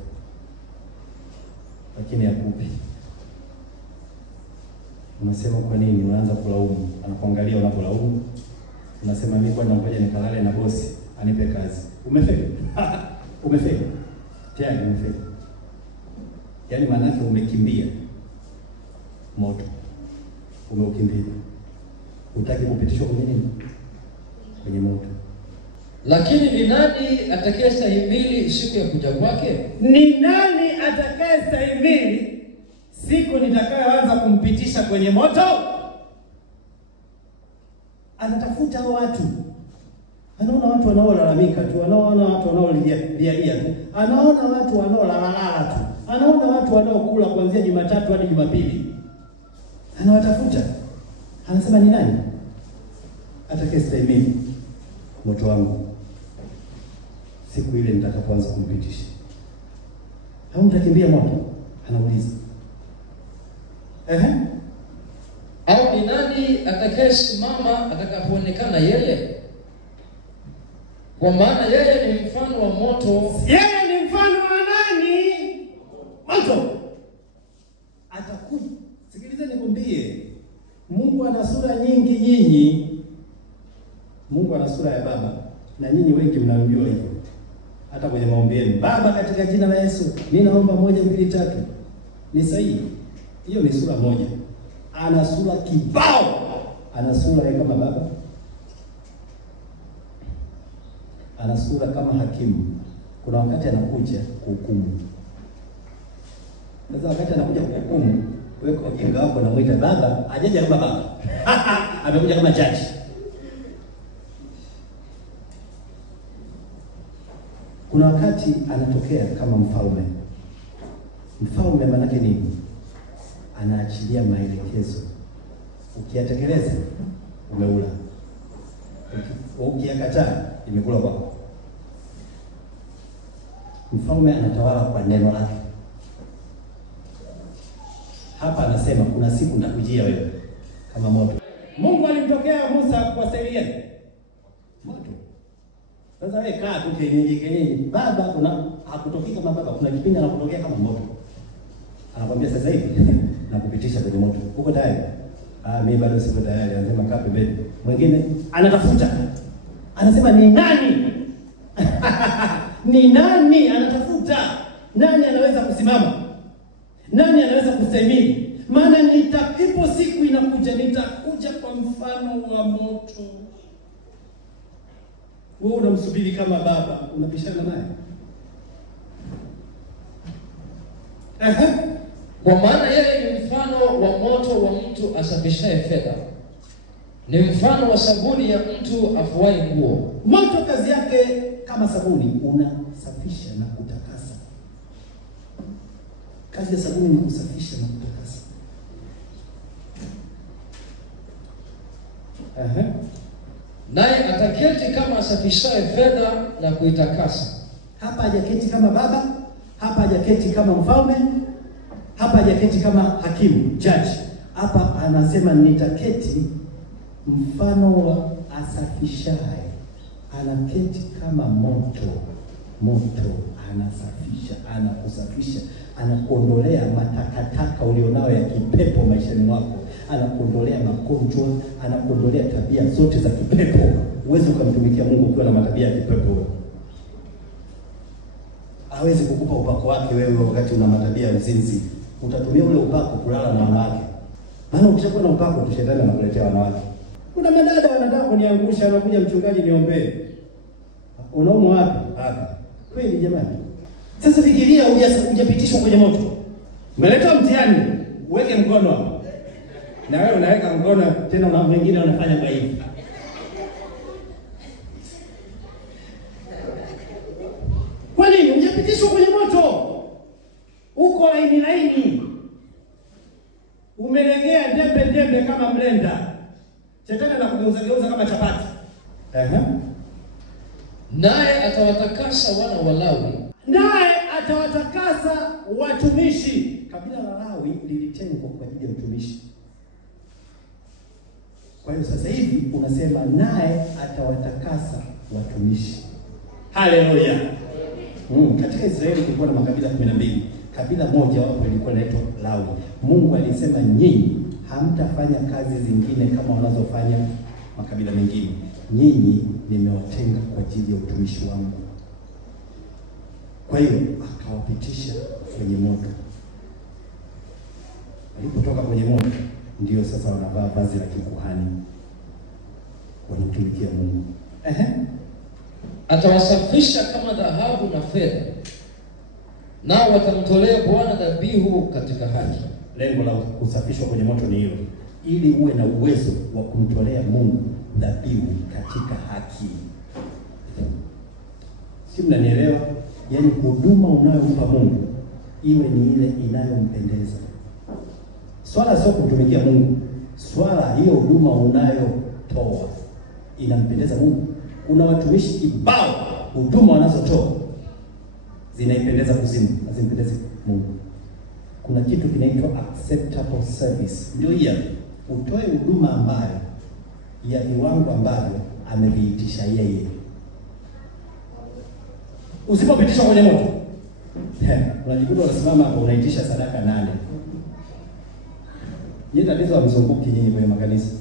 lakini hakupi. Unasema kwa nini? Unaanza kulaumu. Anakuangalia unapolaumu. Unasema mimi kwa nini ngoja nikalale na bosi anipe kazi. Umefeli. Umefeli. Tayari umefeli. Yaani maana yake umekimbia moto. Umeukimbia. Hutaki kupitishwa kwenye nini? Kwenye moto. Lakini ni nani atakayestahimili siku ya kuja kwake? Ni nani atakayestahimili siku nitakayoanza kumpitisha kwenye moto? Anatafuta watu. Anaona watu wanaolalamika tu, anaona watu wanaolilia tu, anaona watu wanaolalala tu, anaona watu wanaokula kuanzia Jumatatu hadi Jumapili. Anawatafuta. Anasema ni nani atakayestahimili moto wangu siku ile nitakapoanza kumpitisha? Au mtakimbia moto? Anauliza. Au ni nani atakayesimama atakapoonekana yeye? Kwa maana yeye ni mfano wa moto. Yeye ni mfano wa nani? Moto. Atakuja. Sikiliza nikwambie. Mungu ana sura nyingi nyinyi. Mungu ana sura ya baba. Na nyinyi wengi mnamjua hivyo. Hata kwenye maombi yenu. Baba, katika jina la Yesu, mimi naomba 1 2 3. Ni sahihi. Hiyo ni sura moja. Ana sura kibao. Ana sura kama baba. Ana sura kama hakimu. Kuna wakati anakuja kuhukumu. Sasa wakati anakuja kuhukumu, wewe kwa ujinga wako unamuita baba, hajaja kama baba. Amekuja kama jaji. Kuna wakati anatokea kama mfalme. Mfalme maana yake nini? Anaachilia maelekezo. Ukiyatekeleza umeula. Ukiyakataa imekula kwako. Mfalme anatawala kwa neno lake. Hapa anasema kuna siku nitakujia wewe kama moto. Mungu alimtokea Musa kwa sheria. Moto. Sasa wewe kaa tu kenyeji. Baba hakutokea kama baba, kuna kipindi anakutokea kama moto. Anakuambia sasa hivi nakupitisha kwenye moto. Uko tayari? Mimi bado siko tayari. Anasema kaa pembeni. Mwingine anatafuta. Anasema ni nani? Ni nani anatafuta? Nani anaweza kusimama? Nani anaweza kustahimili? Maana ipo siku inakuja, nitakuja kwa mfano wa moto. Wewe unamsubiri kama baba, unapishana naye. Kwa maana yeye ni mfano wa moto wa mtu asafishaye fedha, ni mfano wa sabuni ya mtu afuaye nguo. Moto kazi yake kama sabuni, unasafisha na kutakasa. Kazi ya sabuni ni kusafisha na kutakasa. Naye ataketi kama asafishaye fedha na kuitakasa. Hapa hajaketi kama baba, hapa hajaketi kama mfalme, Hapa hajaketi kama hakimu, judge. Hapa anasema nitaketi mfano wa asafishaye. Anaketi kama moto, anasafisha, anakusafisha, anakuondolea matakataka ulionao ya kipepo maishani mwako, anakuondolea magonjwa, anakuondolea tabia zote za kipepo. Uweze ukamtumikia Mungu ukiwa na matabia ya kipepo. Hawezi kukupa upako wake wewe wakati una matabia ya uzinzi. Utatumia ule upako kulala na wanawake. Maana ukishakuwa na upako shetani anakuletea wanawake. Kuna madada wanataka kuniangusha, anakuja mchungaji niombee. Unaumwa wapi? Hapa. Kweli jamani. Sasa fikiria hujapitishwa kwenye moto. Umeleta mtihani, uweke mkono hapo. Na wewe unaweka mkono tena na wengine wanafanya kwa hivi. Kwa nini hujapitishwa kwenye moto? Uko laini. Umelegea dembe kama blender. Shetani anakugeuza kama chapati. Naye atawatakasa wana wa Lawi. Naye atawatakasa watumishi. Kabila la Lawi lilitengwa kwa ajili ya mtumishi. Kwa hiyo sasa hivi unasema naye atawatakasa watumishi. Haleluya. Katika Israeli kulikuwa na makabila 12. Kabila moja wapo lilikuwa linaitwa Lawi. Mungu alisema nyinyi hamtafanya kazi zingine kama wanazofanya makabila mengine. Nyinyi nimewatenga kwa ajili ya utumishi wangu. Kwa hiyo akawapitisha kwenye moto. Walipotoka kwenye moto ndio sasa wanavaa vazi la kikuhani. Wanamtumikia Mungu. Atawasafisha kama dhahabu na fedha. Nao watamtolea Bwana dhabihu katika haki. Lengo la kusafishwa kwenye moto ni hilo, ili uwe na uwezo wa kumtolea Mungu dhabihu katika haki. Si mnanielewa? Yaani huduma unayompa Mungu iwe ni ile inayompendeza. Swala sio kumtumikia Mungu. Swala hiyo huduma unayotoa inampendeza Mungu. Kuna watumishi kibao huduma wanazotoa zinaipendeza kuzimu, hazimpendezi Mungu. Kuna kitu kinaitwa acceptable service. Ndio hiyo. Utoe huduma ambayo ya viwango ambavyo ameviitisha yeye. Usipopitishwa kwenye moto, unajikuta unasimama hapo unaitisha sadaka 8. Yeye tatizo amzunguki nyinyi kwenye makanisa.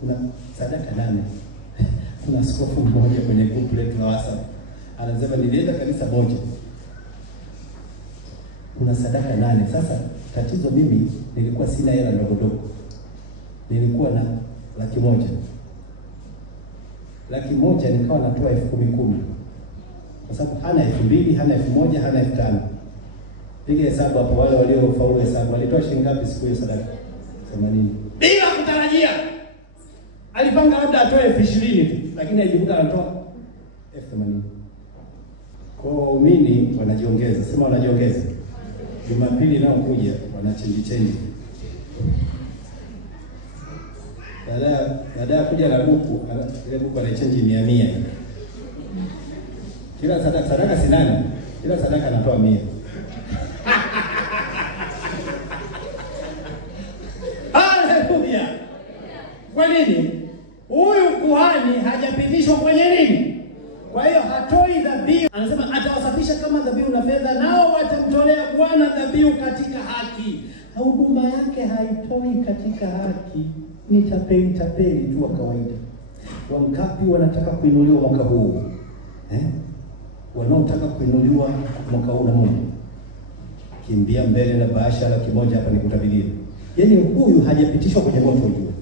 Kuna sadaka 8. Kuna askofu mmoja kwenye group letu la WhatsApp anasema nilienda kanisa moja, kuna sadaka 8. Sasa tatizo mimi nilikuwa sina hela ndogo. Nilikuwa na 100,000. 100,000 nikawa natoa 10,000. Kwa sababu hana 2,000, hana 1,000, hana 5,000. Piga hesabu hapo, wale waliofaulu hesabu walitoa shilingi ngapi siku hiyo sadaka? 80. Bila kutarajia. Alipanga labda atoe 20,000 tu, lakini alijikuta anatoa 80,000. Kwa waumini wanajiongeza, sema wanajiongeza. Jumapili nao kuja wanachange. Baada ya kuja na buku, ile buku anachange 100. Kila sadaka si nani? Kila sadaka anatoa 100. Haleluya. Kwa nini? Huyu kuhani hajapitishwa kwenye nini? Kwa hiyo hatoi dhabihu. Anasema atawasafisha kama dhabihu na fedha, nao watamtolea Bwana dhabihu katika haki. Huduma yake haitoi katika haki. Ni tapeli tu wa kawaida. Wangapi wanataka kuinuliwa mwaka huu? Wanaotaka kuinuliwa mwaka huu na Mungu, kimbia mbele na bahasha 1,000 hapa nikutabiria. Yaani huyu hajapitishwa kwenye moto huyu.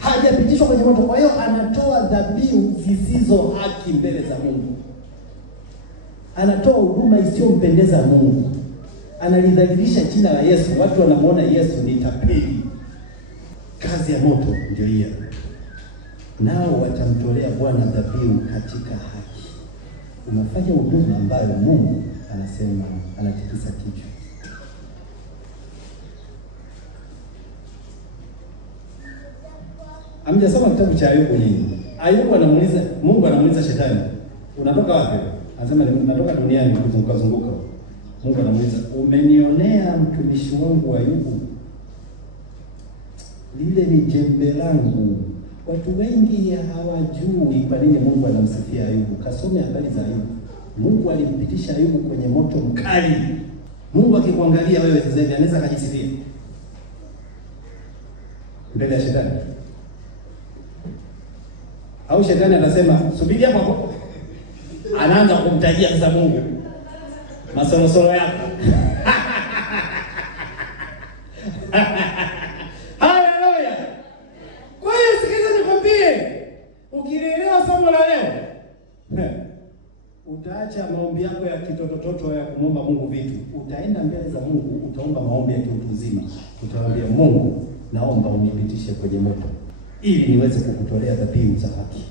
Hajapitishwa kwenye moto, kwa hiyo anatoa dhabihu zisizo haki mbele za Mungu. Anatoa huduma isiyompendeza Mungu. Analidhalilisha jina la Yesu. Watu wanamuona Yesu ni tapeli. Kazi ya moto ndio hiyo. Nao watamtolea Bwana dhabihu katika haki. Unafanya huduma ambayo Mungu anasema anatikisa kichwa. Amjasoma kitabu cha Ayubu nyingi. Ayubu anamuuliza, Mungu anamuuliza shetani, unatoka wapi? Anasema natoka duniani kuzunguka. Mungu anamuuliza, umenionea mtumishi wangu Ayubu? Lile ni jembe langu. Watu wengi hawajui kwa nini Mungu anamsifia Ayubu. Kasome habari za Ayubu. Mungu alimpitisha Ayubu kwenye moto mkali. Mungu akikuangalia wewe sasa hivi anaweza kujisifia mbele ya shetani? Au shetani anasema subiri hapo, anaanza kumtajia sasa Mungu masolosolo yako. Haleluya! Kwa hiyo sikiza nikwambie, ukielewa somo la leo, utaacha maombi yako ya kitotototo ya kumomba Mungu vitu. Utaenda mbele za Mungu, utaomba maombi ya kiutu uzima. Utaambia Mungu, naomba unipitishe kwenye moto ili niweze kukutolea dhabihu za haki,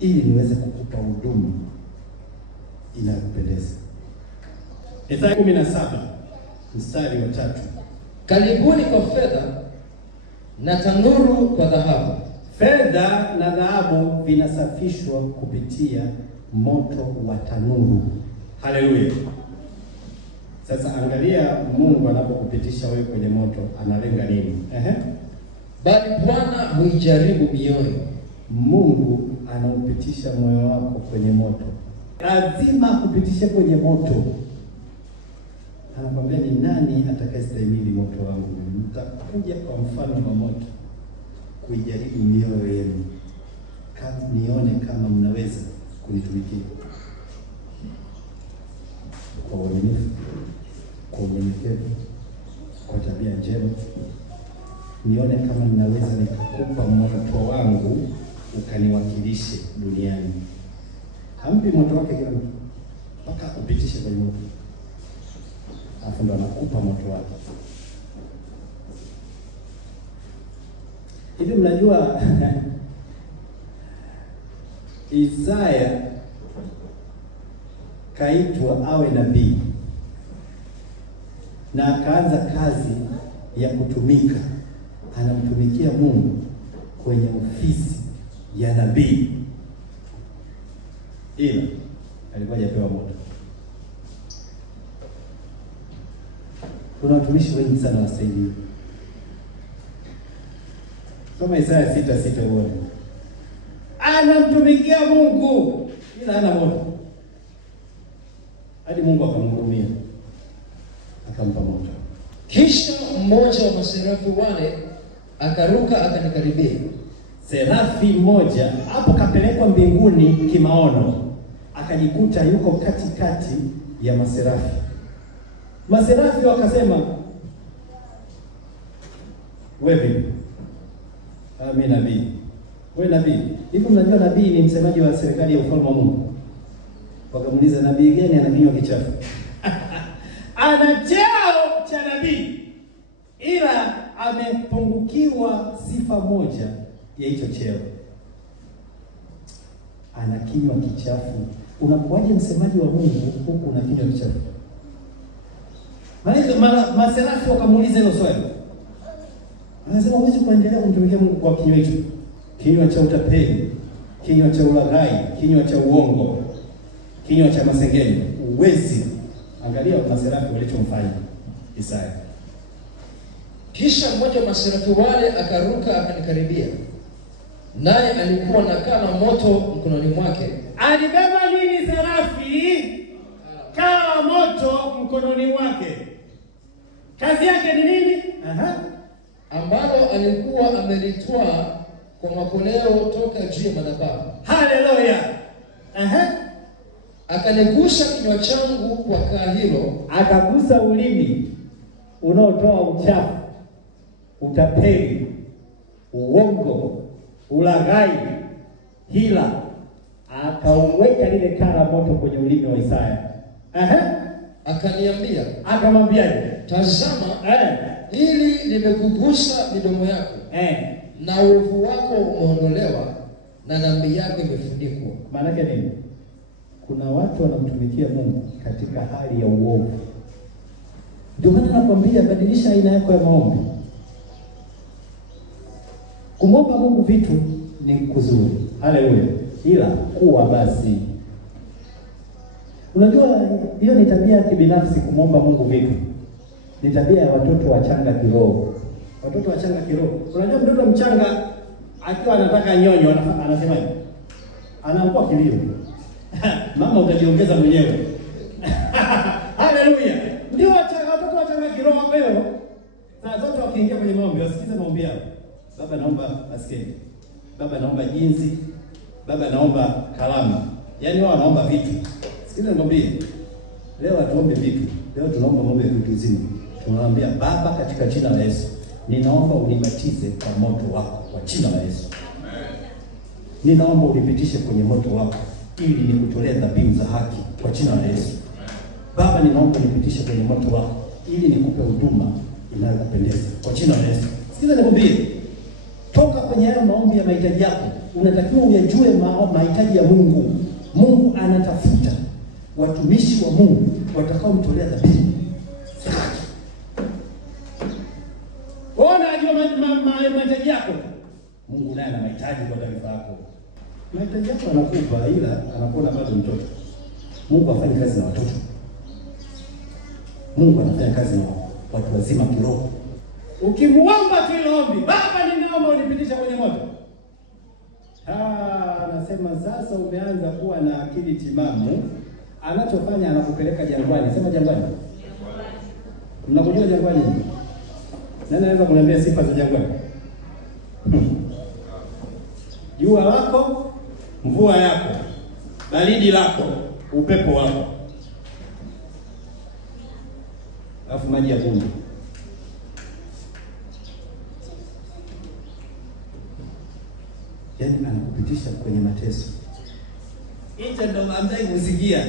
ili niweze kukupa huduma inayokupendeza. Isaya 17 mstari wa 3. Karibuni kwa fedha na tanuru kwa dhahabu. Fedha na dhahabu vinasafishwa kupitia moto wa tanuru. Haleluya! Sasa angalia Mungu anapokupitisha wewe kwenye moto analenga nini? Bali Bwana huijaribu mioyo. Mungu anaupitisha moyo wako kwenye moto. Lazima kupitisha kwenye moto. Anakwambia ni nani atakayestahimili moto wangu? Nitakuja kwa mfano wa moto kuijaribu mioyo yenu, kama nione kama mnaweza kunitumikia kwa uaminifu, kwa unyenyekevu, kwa tabia njema. Nione kama ninaweza nikakupa moto wangu ukaniwakilishe duniani. Hampi moto wake kila mtu, mpaka upitishe kwenye moto, alafu ndo anakupa moto wake. Hivi mnajua Isaya kaitwa awe nabii na akaanza kazi ya kutumika. Anamtumikia Mungu kwenye ofisi ya nabii, ila alikuwa hajapewa moto. Kuna watumishi wengi sana wasaidia. Kama Isaya 6:6 uone. Anamtumikia Mungu ila hana moto. Hadi Mungu akamhurumia, akampa moto. Kisha mmoja wa maserafi wale akaruka akanikaribia. Serafi mmoja hapo kapelekwa mbinguni kimaono, akajikuta yuko katikati ya maserafi. Maserafi wakasema, wewe mimi nabii. Wewe nabii. Hivi mnajua nabii ni msemaji wa serikali ya ufalme wa Mungu? Wakamuuliza, nabii gani ana kinywa kichafu? Ana cheo cha nabii, ila amepungukiwa sifa moja ya hicho cheo. Ana kinywa kichafu. Unakuwaje msemaji wa Mungu huku una kinywa kichafu? Maserafi wakamuuliza hilo swali. Anasema huwezi kuendelea kumtumikia Mungu kwa kinywa hicho. Kinywa cha utapeli, kinywa cha ulaghai, kinywa cha uongo, kinywa cha masengenyo. Uwezi. Angalia maserafi walichomfanya Isaya. Kisha mmoja wa maserafi wale akaruka akanikaribia. Naye alikuwa anakaa na moto mkononi mwake. Alibeba nini serafi? Kaa moto mkononi mwake. Kazi yake ni nini? Ambalo alikuwa amelitwaa kwa makoleo toka juu ya madhabahu. Haleluya! Akanigusa kinywa changu kwa kaa hilo. Akagusa ulimi unaotoa uchafu, utapeli, uongo, ulaghai, hila. Akauweka lile kaa la moto kwenye ulimi wa Isaya. Akaniambia, akamwambiaje? Tazama, hili limekugusa midomo yako. Na uovu wako umeondolewa na dhambi yako imefunikwa. Maana yake nini? Kuna watu wanamtumikia Mungu katika hali ya uovu. Ndio maana nakwambia badilisha aina yako ya maombi. Kumomba Mungu vitu ni kuzuri. Haleluya. Ila kuwa basi. Unajua hiyo ni tabia ya kibinafsi kumwomba Mungu vitu. Ni tabia ya watoto wachanga kiroho. Watoto wachanga kiroho. Unajua mtoto mchanga akiwa anataka nyonyo anasemaje? Anakuwa kilio. Mama utajiongeza mwenyewe. Haleluya. Ndio watoto wachanga kiroho kwa hiyo. Sasa zote wakiingia kwenye maombi, wasikize maombi yao. Baba naomba basketi. Baba naomba jinsi. Baba naomba kalamu. Yaani wao wanaomba vitu. Sikiza nikwambie. Leo hatuombe vitu. Leo tunaomba mambo ya vitu zima. Tunamwambia Baba, katika jina la Yesu, ninaomba unibatize kwa moto wako kwa jina la Yesu. Amen. Ninaomba unipitishe kwenye moto wako ili nikutolee dhabihu za haki kwa jina la Yesu. Amen. Baba, ninaomba unipitishe kwenye moto wako ili nikupe huduma inayokupendeza kwa jina la Yesu. Sikiza nikwambie. Toka kwenye hayo maombi ya mahitaji yako, unatakiwa uyajue mahitaji ya Mungu. Mungu anatafuta watumishi wa Mungu watakaomtolea dhabihu. Ona ajua mahitaji yako. Mungu naye ana mahitaji kwa taarifa yako. Mahitaji yako anakupa, ila anakuona bado mtoto. Mungu afanye kazi na watoto. Mungu anafanya kazi na watu wazima kiroho. Ukimuomba tu ombi, Baba ninaomba unipitishe kwenye moto. Anasema sasa umeanza kuwa na akili timamu. Anachofanya anakupeleka jangwani. Sema jangwani. Mnakujua jangwani? Nani anaweza kuniambia sifa za jangwani? Jua lako, mvua yako, baridi lako, upepo wako. Alafu maji ya vumbi. Yaani anakupitisha kwenye mateso. Hicho ndo ambaye kusikia.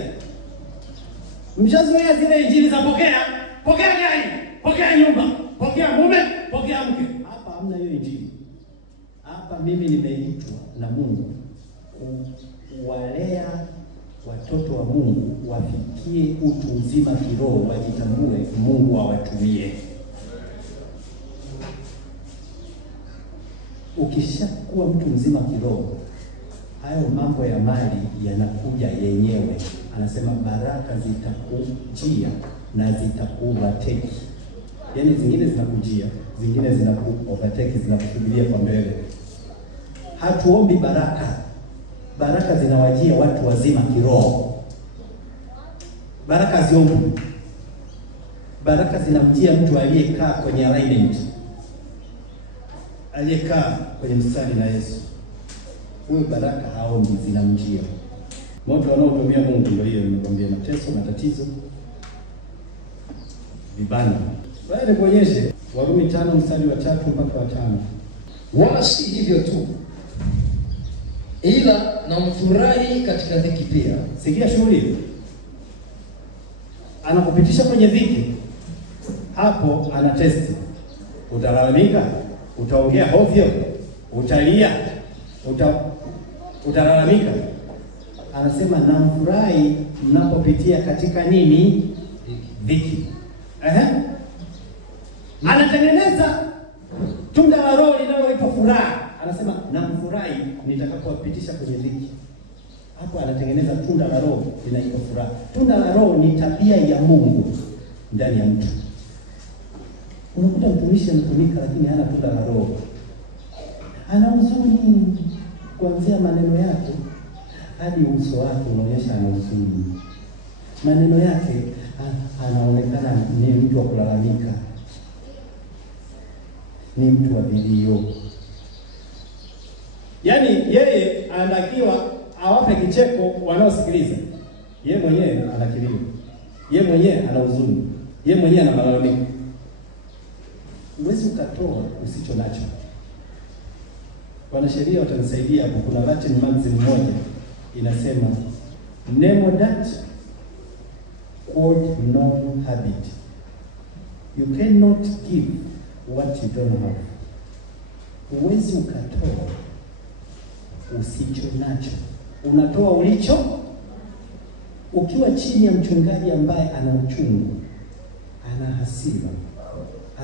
Mshazoea zile injili za pokea gari, pokea nyumba, pokea mume, pokea mke. Hapa hamna hiyo injili. Hapa mimi nimeitwa na Mungu kuwalea watoto wa Mungu wafikie utu uzima kiroho, wajitambue, Mungu awatumie. Ukishakuwa mtu mzima kiroho, hayo mambo ya mali yanakuja yenyewe. Anasema baraka zitakujia na zitakuovertake. Yaani zingine zinakujia, zingine zinakuovertake, zinakusubiria kwa mbele. Hatuombi baraka. Baraka zinawajia watu wazima kiroho. Baraka ziombi. Baraka zinamjia mtu aliyekaa kwenye alignment. Aliyekaa kwenye mstari na Yesu. Huyo baraka haombi, zinamjia. Moto wanaotumia Mungu ndio hiyo nimekwambia, mateso, matatizo, vibana. Wewe nikuonyeshe Warumi 5 mstari wa 3 mpaka wa 5. Wala si hivyo tu, ila na mfurahi katika dhiki pia. Sikia shughuli. Anakupitisha kwenye dhiki. Hapo ana testi. Utalalamika, utaongea hovyo, utalia, utalalamika. Anasema na mfurahi mnapopitia katika nini? Dhiki. Anatengeneza tunda la Roho linaloitwa furaha. Anasema na mfurahi nitakapopitisha kwenye dhiki. Hapo anatengeneza tunda la Roho linaloitwa furaha. Tunda la Roho ni tabia ya Mungu ndani ya mtu. Unakuta mtumishi anatumika lakini hana tunda la Roho. Ana huzuni kuanzia maneno yake hadi uso wake unaonyesha ana huzuni. Maneno yake anaonekana ni mtu wa kulalamika. Ni mtu wa vilio. Yaani yeye anatakiwa awape kicheko wanaosikiliza. Yeye mwenyewe ana kilio. Yeye mwenyewe ana huzuni. Yeye mwenyewe ana malalamiko. Huwezi ukatoa usicho nacho. Wanasheria watanisaidia hapo. Kuna Latin magazine moja inasema nemo that quote no habit. You cannot give what you don't have. Huwezi ukatoa usicho nacho. Unatoa ulicho. Ukiwa chini ya mchungaji ambaye ana uchungu, ana hasira,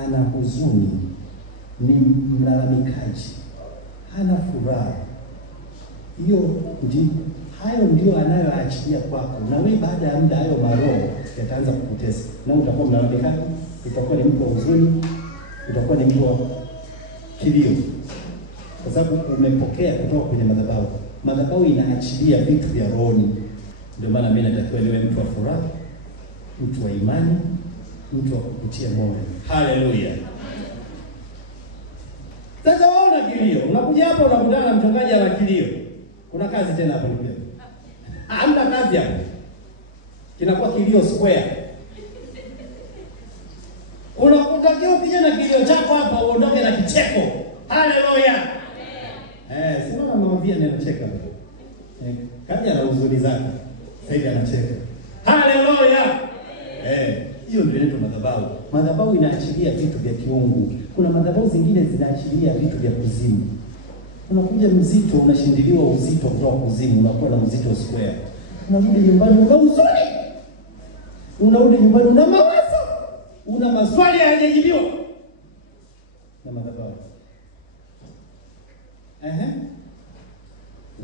ana huzuni, ni mlalamikaji, hana furaha, hiyo ndi hayo ndio anayoachilia kwako, na wewe baada ya muda hayo maroho yataanza kukutesa, na utakuwa mlalamika, utakuwa ni mtu wa huzuni, utakuwa ni mtu wa kilio, kwa sababu umepokea kutoka kwenye madhabahu. Madhabahu inaachilia vitu vya rohoni. Ndio maana mimi natakiwa niwe mtu wa furaha, mtu wa imani, mtu wa kukutia moyo. Haleluya. Sasa wewe una kilio, unakuja hapa unakutana na mchungaji ana kilio. Kuna kazi tena hapo ndio. Hamna kazi hapo. Kinakuwa kilio square. Unakutakiwa upige na kilio chako hapa uondoke na kicheko. Haleluya. Sema namwambia neno cheka. Kaja na huzuni zake. Sasa anacheka. Haleluya. Hiyo ndio inaitwa madhabahu. Madhabahu inaachilia vitu vya kiungu. Kuna madhabahu zingine zinaachilia vitu vya kuzimu. Unakuja mzito, unashindiliwa uzito kutoka kuzimu, unakuwa na uzito square. Unarudi nyumbani una huzuni. Unarudi nyumbani una mawazo. Una maswali hayajajibiwa. Na madhabahu.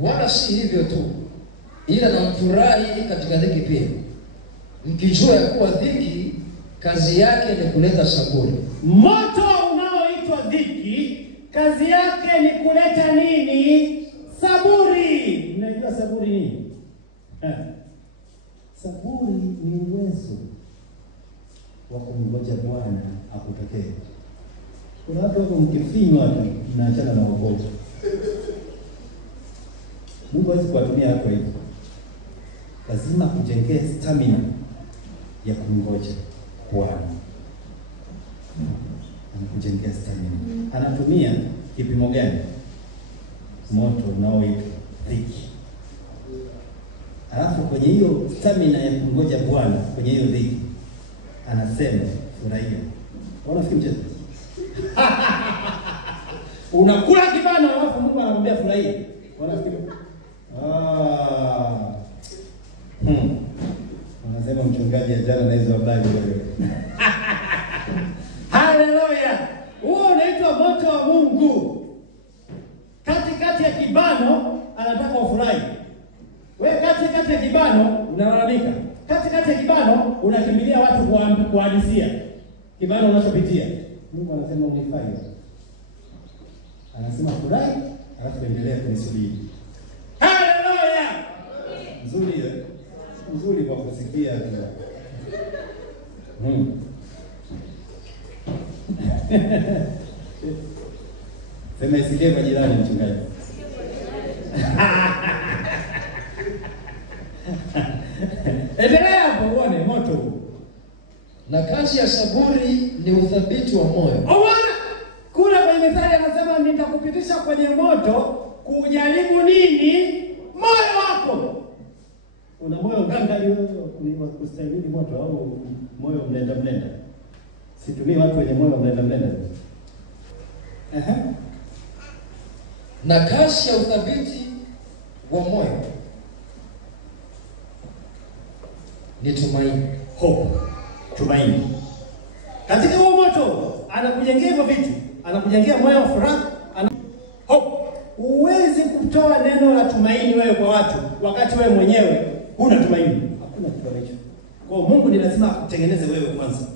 Wala si hivyo tu, ila namfurahi katika dhiki pia, nikijua ya kuwa dhiki kazi yake ni kuleta saburi. Moto unaoitwa dhiki kazi yake ni kuleta nini? Saburi. Unajua saburi nini? Saburi ni uwezo wa kumngoja Bwana akutokee. Kuna watu wako mkifinywa tu mnaachana na wokovu. Mungu hawezi kuwatumia hapo hivi. Lazima kujengea stamina ya kumngoja Bwana. Kujengea stamina. Anatumia kipimo gani? Moto unaoitwa dhiki. Alafu kwenye hiyo stamina ya kumngoja Bwana, kwenye hiyo dhiki, anasema furahia. Unafikiri mchezo? Unakula kibano alafu Mungu anamwambia furahia. Unafikiri? Anasema mchungaji ajana na hizo habari wewe. Haleluya. Huo unaitwa moto wa Mungu. Katikati ya kibano anataka ufurahi. Wewe katikati ya kibano unalalamika. Katikati ya kibano unakimbilia watu kuhadisia kibano unachopitia. Mungu anasema unifanye. Anasema furahi, alafu endelea kunisubiri. Haleluya. Nzuri eh? Nzuri kwa kusikia tu. Sema isikie kwa jirani mchungaji. Endelea hapo uone moto huu. Na kazi ya saburi ni uthabiti wa moyo. Unaona? Kula kwenye Mithali anasema nitakupitisha kwenye moto kujaribu nini? Moyo wako. Una moyo ngangali wewe ni kustahimili moto au moyo mlenda? Situmii watu wenye moyo mlenda. Na kazi ya uthabiti wa moyo ni tumaini. Hope. Tumaini. Katika huo moto anakujengea hivyo vitu. Anakujengea moyo wa furaha. Hope. Huwezi kutoa neno la tumaini wewe kwa watu wakati wewe mwenyewe huna tumaini. Hakuna kitu hicho. Kwa hiyo Mungu ni lazima akutengeneze wewe kwanza.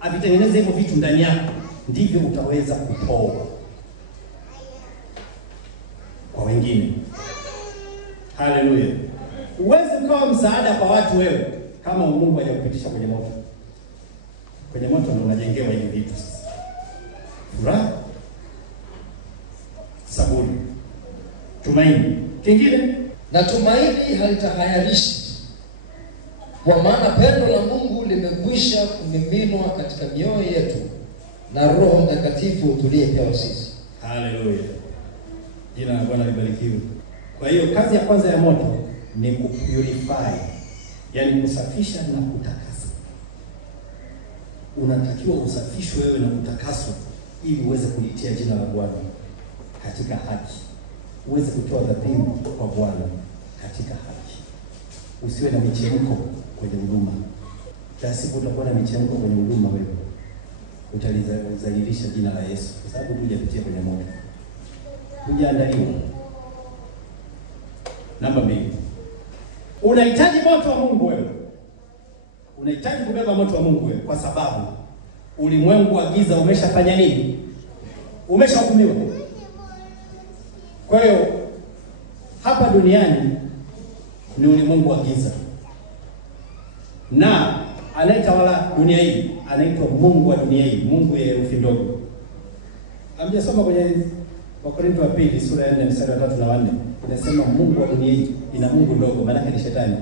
Avitengeneze hivyo vitu ndani yako, ndivyo utaweza kutoa kwa wengine. Haleluya. Huwezi kuwa msaada kwa watu wewe kama Mungu hajakupitisha kwenye moto. Kwenye moto ndio unajengewa hivi vitu sasa. Furaha, saburi, tumaini. Kingine, na tumaini halitahayarishi, kwa maana pendo la Mungu limekwisha kumiminwa katika mioyo yetu na Roho Mtakatifu tuliyepewa sisi. Haleluya. Jina la Bwana libarikiwe. Kwa hiyo kazi ya kwanza ya moto ni kupurify, yani kusafisha na kutakasa. Unatakiwa usafishwe wewe na kutakaswa ili uweze kulitia jina la Bwana katika haki. Uweze kutoa dhabihu kwa Bwana katika haki. Usiwe na michemko kwenye huduma. Siku utakuwa na michemko kwenye huduma wewe, utalizalilisha jina la Yesu kwa sababu hujapitia kwenye moto. Hujaandaliwa. Namba 2. Unahitaji moto wa Mungu wewe. Unahitaji kubeba moto wa Mungu wewe kwa sababu ulimwengu wa giza umeshafanya nini? Umeshahukumiwa. Kwa hiyo hapa duniani ni ulimwengu wa giza. Na anayetawala dunia hii anaitwa Mungu wa dunia hii, Mungu ya herufi ndogo. Amjasoma kwenye Wakorintho wa pili sura ya 4 mstari wa 3 na 4. Inasema Mungu wa dunia hii ina Mungu ndogo, maana yake ni shetani.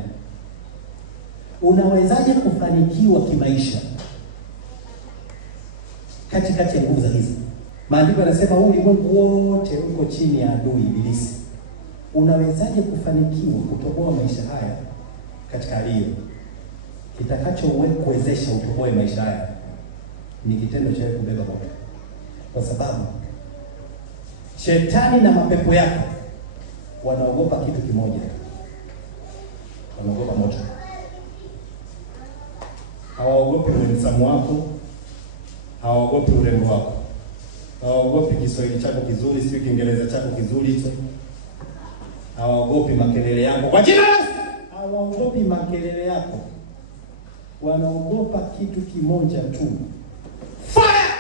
Unawezaje kufanikiwa kimaisha katikati ya nguvu za giza? Maandiko yanasema huu ulimwengu wote uko chini ya adui Ibilisi. Unawezaje kufanikiwa kutoboa maisha haya katika hali hiyo? Kitakachokuwezesha utoboe maisha haya ni kitendo cha kubeba moto. Kwa sababu shetani na mapepo yake wanaogopa kitu kimoja. Wanaogopa moto. Hawaogopi msamu wako, hawaogopi urembo wako, hawaogopi Kiswahili chako kizuri, sio Kiingereza chako kizuri hicho, hawaogopi makelele yako kwa jina la Yesu, hawaogopi makelele yako. Wanaogopa kitu kimoja tu, fire.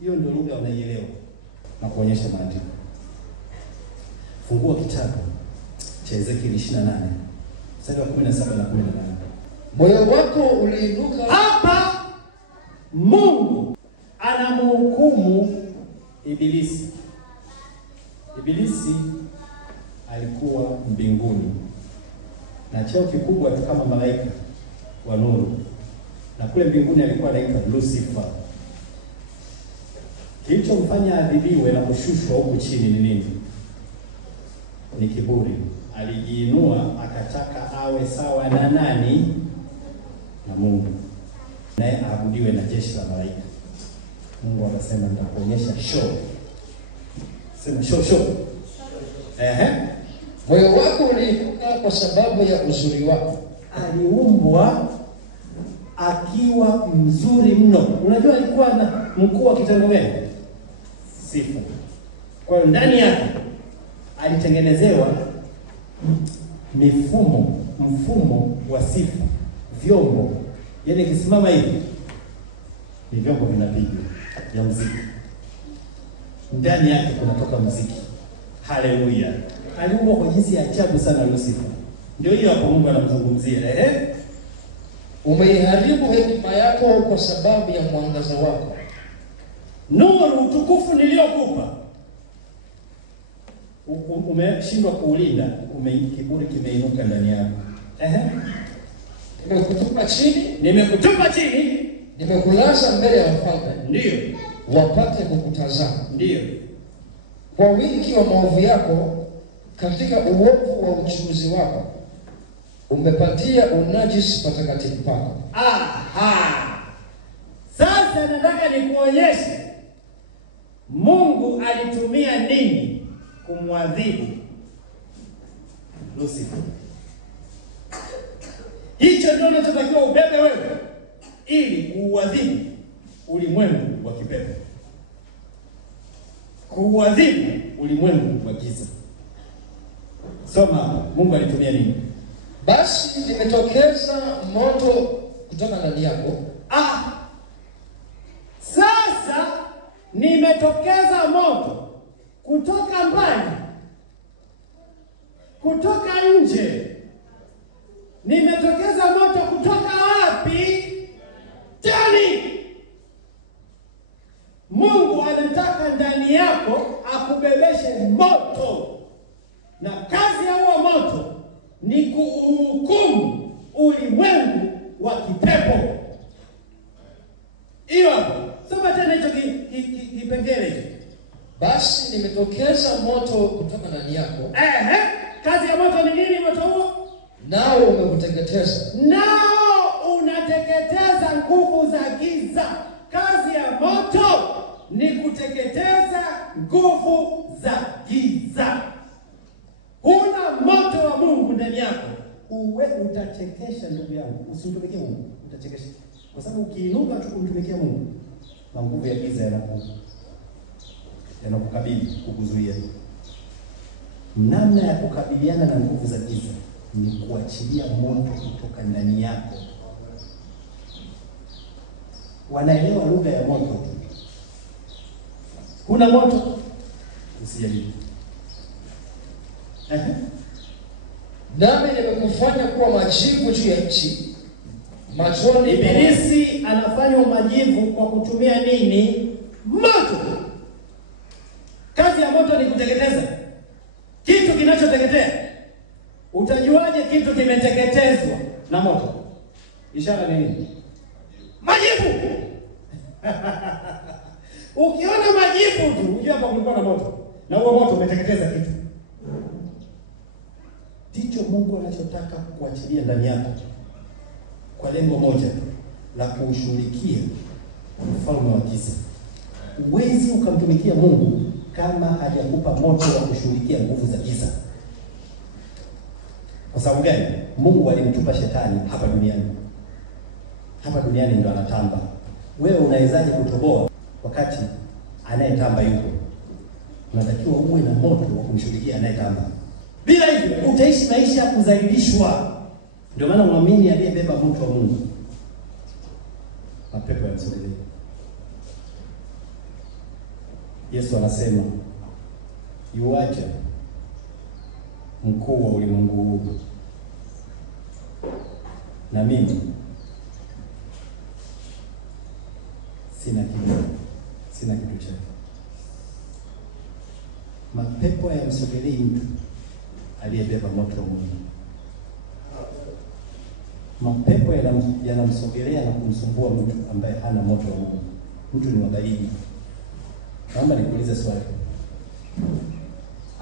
Hiyo ndio lugha unaielewa na kuonyesha maandiko. Fungua kitabu cha Ezekiel 28 mstari wa 17 na 18. Moyo wako uliinuka. Hapa Mungu anamhukumu Ibilisi. Ibilisi alikuwa mbinguni na cheo kikubwa tu kama malaika wa nuru, na kule mbinguni alikuwa anaitwa Lucifer. Kilichomfanya adhibiwe na kushushwa huku chini ni nini? Ni kiburi. Alijiinua akataka awe sawa na nani? Na Mungu, naye aabudiwe na jeshi la malaika. Mungu akasema nitakuonyesha show. Sema show. Moyo wako uliinuka kwa sababu ya uzuri wako. Aliumbwa akiwa mzuri mno. Unajua alikuwa na mkuu wa kitengo gani? Sifa. Kwa hiyo ndani yake alitengenezewa mfumo wa sifa, vyombo. Yaani kisimama hivi ni vyombo vinapigwa ya muziki. Ndani yake kunatoka muziki. Haleluya. Aliumbwa kwa jinsi ya ajabu sana Lucifer. Ndio hiyo hapo Mungu anamzungumzia. Umeiharibu hekima yako kwa sababu ya mwangaza wako. Nuru utukufu niliokupa umeshindwa kuulinda, kiburi kimeinuka ndani yako. Nimekutupa chini, nimekulaza mbele ya wafalme, ndio wapate kukutazama. Ndio kwa wingi wa maovu yako, katika uovu wa uchuuzi wako umepatia unajisi patakatifu pako. Sasa nataka nikuonyeshe Mungu alitumia nini kumwadhibu Lucifer. Hicho ndio unachotakiwa ubebe wewe ili kuuadhibu ulimwengu wa kipepo, kuuadhibu ulimwengu wa giza. Soma, Mungu alitumia nini? Basi nimetokeza moto kutoka ndani yako. Sasa nimetokeza moto kutoka mbali, kutoka nje. Nimetokeza moto kutoka wapi? Ndani. Mungu anataka ndani yako akubebeshe moto, na kazi ya huo moto ni kuhukumu ulimwengu wa kipepo. Hiyo soma tena hicho kipengele hicho. Basi nimetokeza moto kutoka ndani yako. Kazi ya moto ni nini? Moto huo nao umekuteketeza. Nao unateketeza nguvu za giza. Kazi ya moto ni kuteketeza nguvu za giza. Huna moto wa Mungu ndani yako, utachekesha ndugu yangu. Usimtumikie Mungu, utachekesha. Kwa sababu ukiinuka tu kumtumikia Mungu, na nguvu ya giza yanakukabili, kukuzuia. Namna ya kukabiliana na nguvu za giza ni kuachilia moto kutoka ndani yako. Wanaelewa lugha ya moto. Kuna moto, usijaribu. Nami nimekufanya kuwa majivu juu ya nchi. Machoni Ibilisi anafanya majivu kwa kutumia nini? Moto. Kazi ya moto ni kuteketeza. Kitu kinachoteketea. Utajuaje kitu kimeteketezwa na moto? Ishara ni nini? Majivu. Ukiona majivu tu, unajua hapa kulikuwa na moto. Na huo moto umeteketeza kitu. Ndicho Mungu anachotaka kuachilia ndani yako. Kwa lengo moja la kuushughulikia ufalme wa giza. Huwezi ukamtumikia Mungu kama hajakupa moto wa kushughulikia nguvu za giza. Kwa sababu gani? Mungu alimtupa shetani hapa duniani. Hapa duniani ndo anatamba. Wewe unawezaje kutoboa wakati anayetamba yuko? Unatakiwa uwe na moto wa kumshughulikia anayetamba. Bila hivyo utaishi maisha ya kudhalilishwa. Ndio maana muamini aliyebeba moto wa Mungu, mapepo yamsogelee. Yesu anasema, yuaje mkuu wa ulimwengu huu, na mimi sina kitu chake. Mapepo yamsogelee mtu aliyebeba moto wa Mungu. Mapepo yanamsogelea na kumsumbua mtu ambaye hana moto wa Mungu. Mtu ni wabaridi. Naomba nikuulize swali.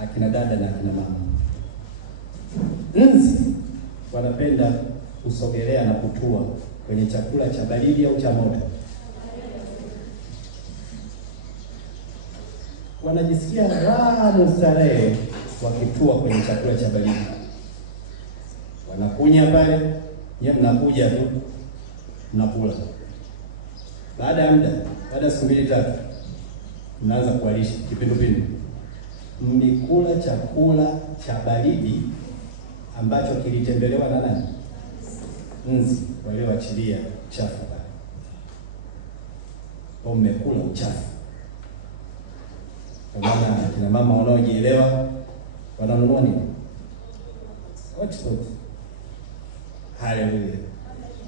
Akina dada na akina mama, nzi wanapenda kusogelea na kutua kwenye chakula cha baridi au cha moto? Wanajisikia raha na starehe wakitua kwenye chakula cha baridi. Wanakunya pale, nyie mnakuja tu mnakula. Baada ya muda, baada ya siku 2-3, mnaanza kualisha kipindupindu. Mlikula chakula cha baridi ambacho kilitembelewa na nani? Nzi walioachilia chafu pale. Au mmekula uchafu. Kwa maana kina mama wanaojielewa wananunua nini? Hotpot. Haleluya.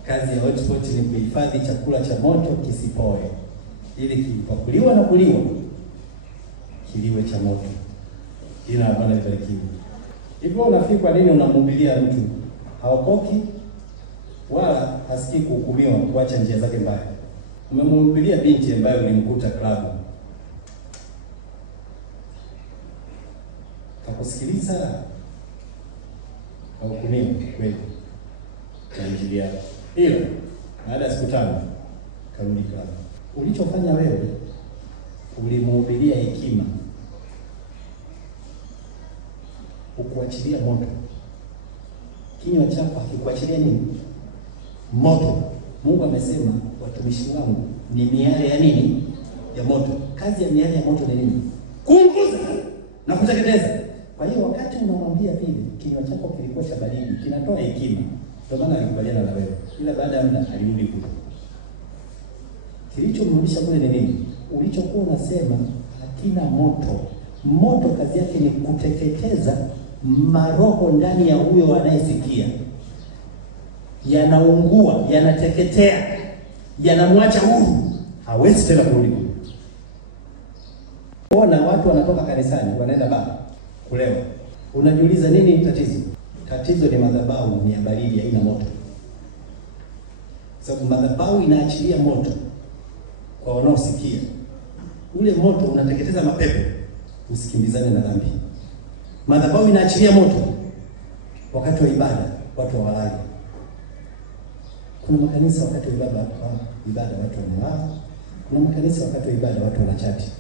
Kazi ya hotpot ni kuhifadhi chakula cha moto kisipoe, ili kipakuliwa na kuliwa kiliwe cha moto. Jina la Bwana libarikiwe. Hivyo unafikiri kwa nini unamhubiria mtu haokoki wala hasikii kuhukumiwa kuacha njia zake mbaya? Umemhubiria binti ambaye ulimkuta klabu, kakusikiliza, kahukumiwa kweli na injili yako, ila baada ya siku 5 karudi klabu. Ulichofanya wewe, ulimhubiria hekima, ukuachilia moto. Kinywa chako hakikuachilia nini? Moto. Mungu amesema watumishi wangu ni miale ya nini? Ya moto. Kazi ya miale ya moto ni nini? Kuunguza na kuteketeza. Kwa hiyo wakati unamwambia vile, kinywa chako kilikuwa cha baridi, kinatoa hekima. Ndio maana alikubaliana na wewe. Ila baada ya muda alirudi kule. Kilichomrudisha kule ni nini? Ulichokuwa unasema hakina moto. Moto kazi yake ni kuteketeza maroho ndani ya huyo anayesikia. Yanaungua, yanateketea, yanamwacha huru. Hawezi tena kurudi kule. Ona watu wanatoka kanisani, wanaenda baa kulewa. Unajiuliza nini tatizo? Tatizo ni madhabahu ni ya baridi, haina moto. Sababu madhabahu inaachilia moto kwa wanaosikia. Ule moto unateketeza mapepo. Usikimbizane na dhambi. Madhabahu inaachilia moto wakati wa ibada, watu hawalali. Kuna makanisa wakati wa ibada watu wanalala. Kuna makanisa wakati wa ibada watu wanachati.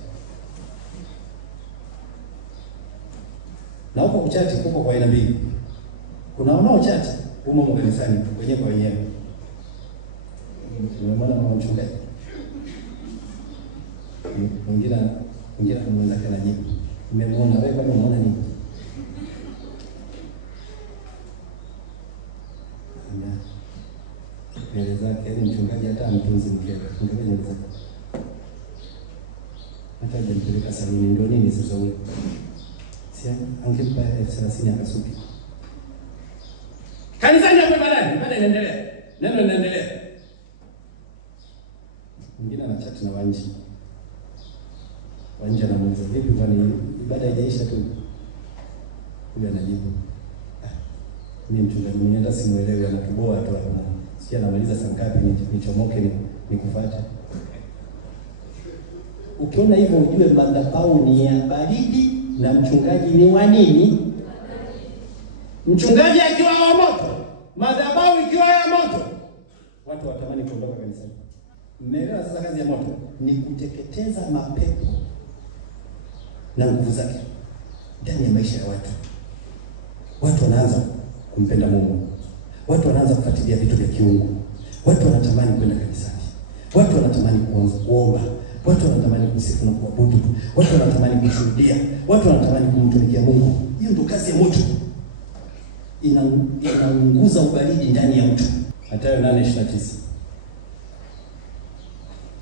Na huko kuchati kuko kwa aina mbili. Kuna wanaochati humo kanisani wenyewe kwa wenyewe. Umeona mama mchungaji? Mwingine mwenza kana jibu. Umemuona wewe, kama unaona nini? Mbele zake ni mchungaji hata mtunzi mkewe. Mchungaji ni hata jampeleka saluni ndio nini sasa wewe? Si angempa 30 akasuki. Kanisani hapo baadaye, baada inaendelea. Neno linaendelea. Mwingine anachati na wanji. Wanji anamuuliza vipi kwani ibada haijaisha tu? Huyo anajibu. Mimi mchungaji mwenyewe hata simuelewi, anatuboa tu hapo. Sio anamaliza saa ngapi nichomoke nikufuate. Ukiona hivyo ujue madhabahu ni ya baridi na mchungaji ni wa nini? Mchungaji akiwa wa moto, madhabahu ikiwa ya moto, watu watamani kuondoka kanisani. Mmeelewa sasa kazi ya moto ni kuteketeza mapepo na nguvu zake ndani ya maisha ya watu. Watu wanaanza kumpenda Mungu. Watu wanaanza kufuatilia vitu vya kiungu. Watu wanatamani kwenda kanisani. Watu wanatamani kuomba. Watu wanatamani kusifu na kuabudu. Watu wanatamani kushuhudia. Watu wanatamani kumtumikia Mungu. Hiyo ndio kazi ya moto. Inaunguza ubaridi ndani ya mtu. Mathayo 8:29.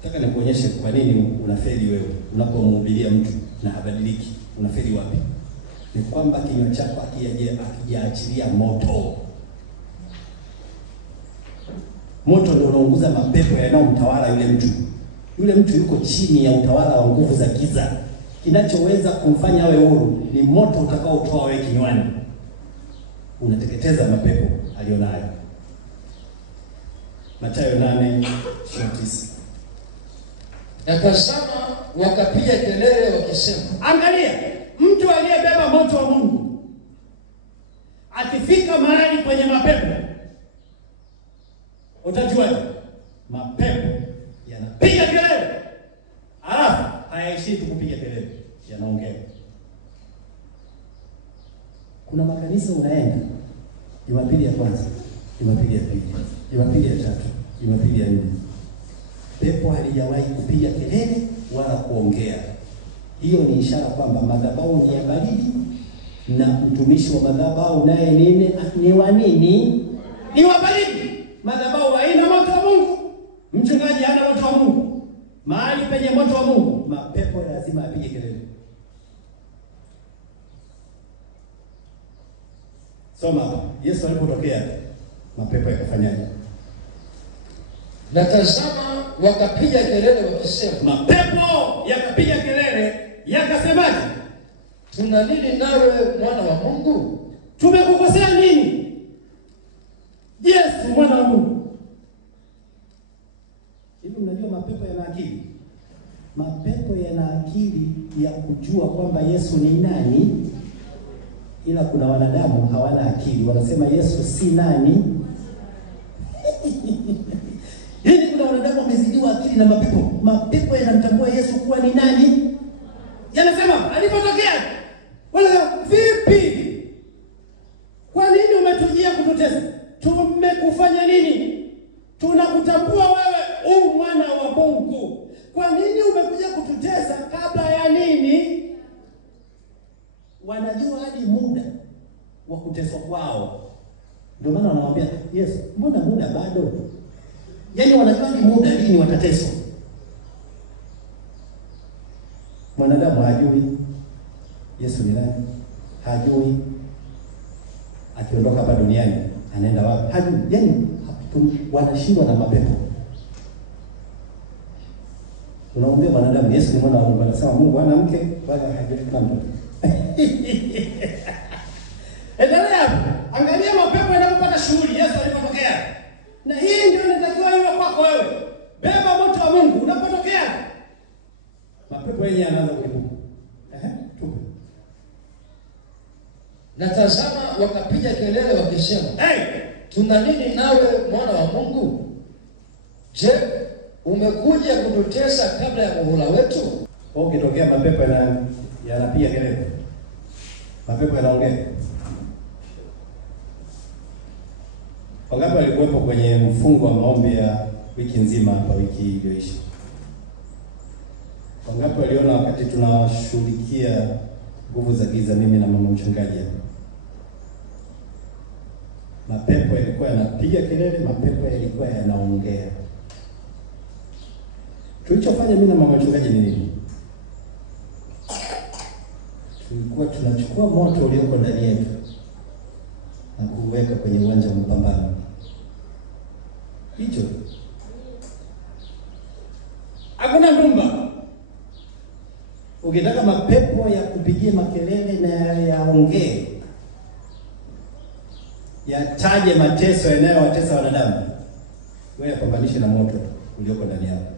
Nataka nikuonyeshe kwa nini unafeli wewe unapomhubiria mtu na habadiliki. Unafeli wapi? Ni kwamba kinywa chako akijaachilia moto. Moto ndio unaunguza mapepo yanayomtawala yule mtu. Yule mtu yuko chini ya utawala wa nguvu za giza. Kinachoweza kumfanya awe huru ni moto utakaotoa wewe kinywani. Unateketeza mapepo alionayo. Mathayo 8:29. Nakasama wakapiga kelele wakisema. Angalia, mtu aliyebeba moto wa Mungu akifika mahali kwenye mapepo, utajuaje? Mapepo yanapiga kelele. Alafu hayaishi tu kupiga kelele, yanaongea. Kuna makanisa unaenda Jumapili ya kwanza, Jumapili ya pili, Jumapili ya tatu, Jumapili ya nne, pepo halijawahi kupiga kelele wala kuongea. Hiyo ni ishara kwamba madhabahu ni ya baridi na mtumishi wa madhabahu naye ni wa nini? Ni wa baridi. Madhabahu haina moto wa Mungu. Mchungaji hana moto wa Mungu. Mahali penye moto wa Mungu, mapepo lazima apige kelele. Soma, Yesu alipotokea mapepo yakafanyaje? Na tazama wakapiga kelele wakisema. Mapepo yakapiga kelele, yakasemaje? Tuna nini nawe mwana wa Mungu? Tumekukosea nini? Yesu mwana wa Mungu. Hivi mnajua mapepo yana akili? Mapepo yana akili ya kujua kwamba Yesu ni nani, ila kuna wanadamu hawana akili. Wanasema Yesu si nani. Hivi kuna wanadamu wamezidiwa akili na mapepo. Mapepo yanamtambua Yesu kuwa ni nani. Yanasema alipotokea, wala vipi? Kwa nini umetujia kututesa? Tumekufanya nini? Tunakutambua wewe mwana wa Mungu. Kwa nini umekuja kututesa kabla ya nini? Wanajua hadi muda wa kuteswa kwao. Ndio maana wanamwambia Yesu, mbona muda bado? Yaani wanajua hadi muda lini watateswa. Mwanadamu hajui Yesu ni nani. Hajui akiondoka hapa duniani anaenda wapi. Hajui. Yaani wanashindwa na mapepo. Unaomba mwanadamu Yesu ni mwana wa Mungu, anasema Mungu hana mke wala hajui mtoto. Endelea. Angalia mapepo yanapopata shughuli Yesu alipotokea. Na hii ndio inatakiwa iwe kwako wewe. Beba moto wa Mungu unapotokea. Mapepo yenyewe yanaanza kuibuka. Tupe. Na tazama wakapiga kelele wakisema. Tuna nini nawe mwana wa Mungu? Je, umekuja kututesa kabla ya muhula wetu? Ukitokea mapepo yanapiga kelele. Mapepo yanaongea. Wangapi walikuwepo kwenye mfungo wa maombi ya wiki nzima hapa wiki iliyoisha? Wangapi waliona wakati tunashughulikia nguvu za giza, mimi na mama mchungaji hapa. Mapepo yalikuwa yanapiga kelele, mapepo yalikuwa yanaongea. Tulichofanya mimi na mama mchungaji ni nini? Tulikuwa tunachukua moto ulioko ndani yetu na kuweka kwenye uwanja wa mapambano. Hicho. Hakuna ndumba. Ukitaka mapepo ya kupigia makelele na yaongee, yataje mateso yanayowatesa wanadamu, wewe yapambanishe na moto ulioko ndani yako.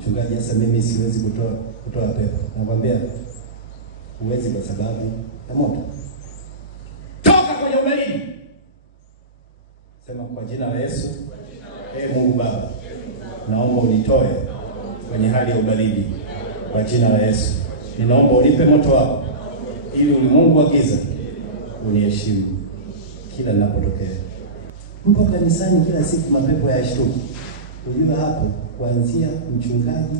Mchungaji, sasa mimi siwezi kutoa pepo. Nakwambia huwezi kwa sababu ya moto. Toka kwenye ubaridi. Sema kwa jina la Yesu. Mungu Baba, naomba unitoe kwenye hali ya ubaridi kwa jina la Yesu. Ninaomba unipe moto wako ili ulimwengu wa giza uniheshimu kila ninapotokea. Mpo kanisani kila siku mapepo ya shtuki. Unajua hapo kuanzia mchungaji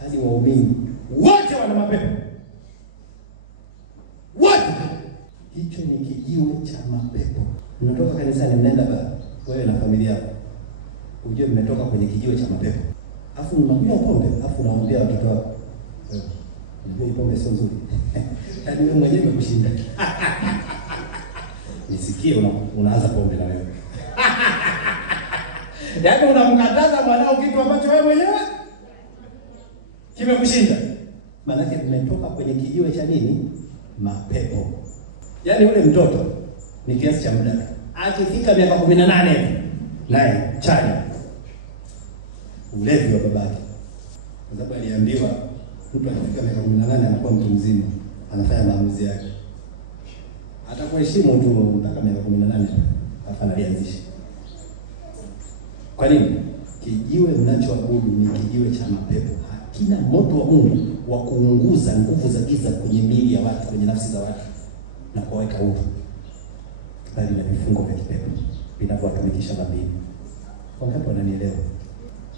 hadi waumini wote wana mapepo. Wote. Hicho ni kijiwe cha mapepo. Mnatoka kanisani mnaenda baba, wewe na familia yako. Unajua mmetoka kwenye kijiwe cha mapepo. Alafu mnakunywa pombe, alafu unawaambia watoto wako, unajua pombe sio nzuri. Hadi wewe mwenyewe umekushinda. Nisikie unaanza pombe na wewe. Yaani unamkataza mwanao kitu ambacho wewe mwenyewe kimekushinda. Maana yake mmetoka kwenye kijiwe cha nini? Mapepo. Yaani ule mtoto ni kiasi cha muda. Akifika miaka 18 naye chanya ulevi wa babake. Kwa sababu aliambiwa mtu akifika miaka 18 anakuwa mtu mzima, anafanya maamuzi yake. Atakuheshimu tu mpaka miaka 18 halafu analianzisha. Kwa nini? Kijiwe mnachoabudu ni kijiwe cha mapepo. Hakina moto wa Mungu wa kuunguza nguvu za giza kwenye miili ya watu, kwenye nafsi za watu na kuweka huru. Bali na vifungo vya kipepo vinavyowatumikisha mabibi. Wangapi wananielewa?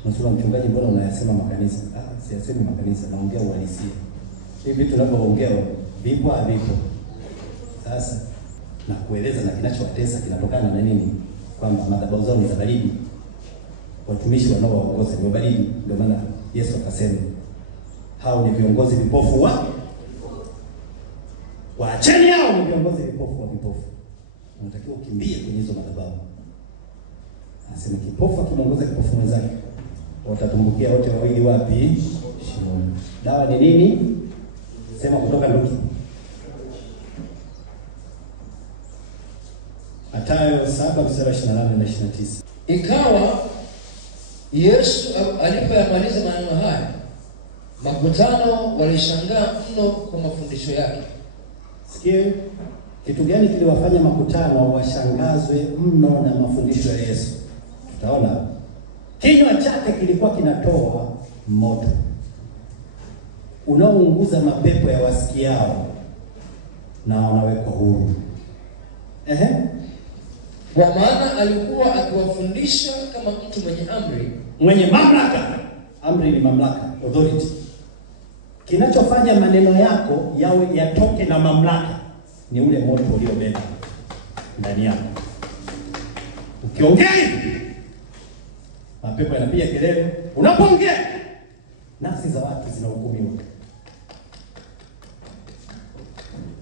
Msura mchungaji, mbona unayasema makanisa? Siyasemi makanisa, naongea uhalisia. Hivi vitu tunavyoongea vipo havipo. Sasa na kueleza na kinachowatesa kinatokana na nini? Kwamba madhabahu zao ni za baridi. Watumishi wanaowaongoza ni baridi. Ndio maana Yesu akasema hao ni viongozi vipofu waacheni hao, ni viongozi vipofu wa vipofu. Unatakiwa ukimbie kwenye hizo madhabahu. Anasema kipofu akimwongoza kipofu mwenzake, watatumbukia wote wawili wapi? Shimoni. Dawa ni nini? Sema kutoka Luka. Mathayo 7:28 na 29. Ikawa Yesu alipoyamaliza maneno haya, makutano walishangaa mno kwa mafundisho yake. Sikia, kitu gani kiliwafanya makutano washangazwe mno na mafundisho ya Yesu? Tutaona kinywa chake kilikuwa kinatoa moto unaounguza mapepo ya wasikiao na wanawekwa huru. Kwa maana alikuwa akiwafundisha kama mtu mwenye amri, mwenye mamlaka. Amri ni mamlaka, authority. Kinachofanya maneno yako yawe yatoke na mamlaka ni ule moto uliobeba ndani yako. Ukiongea hivi, mapepo yanapiga kelele. Unapoongea, nafsi za watu zinahukumiwa.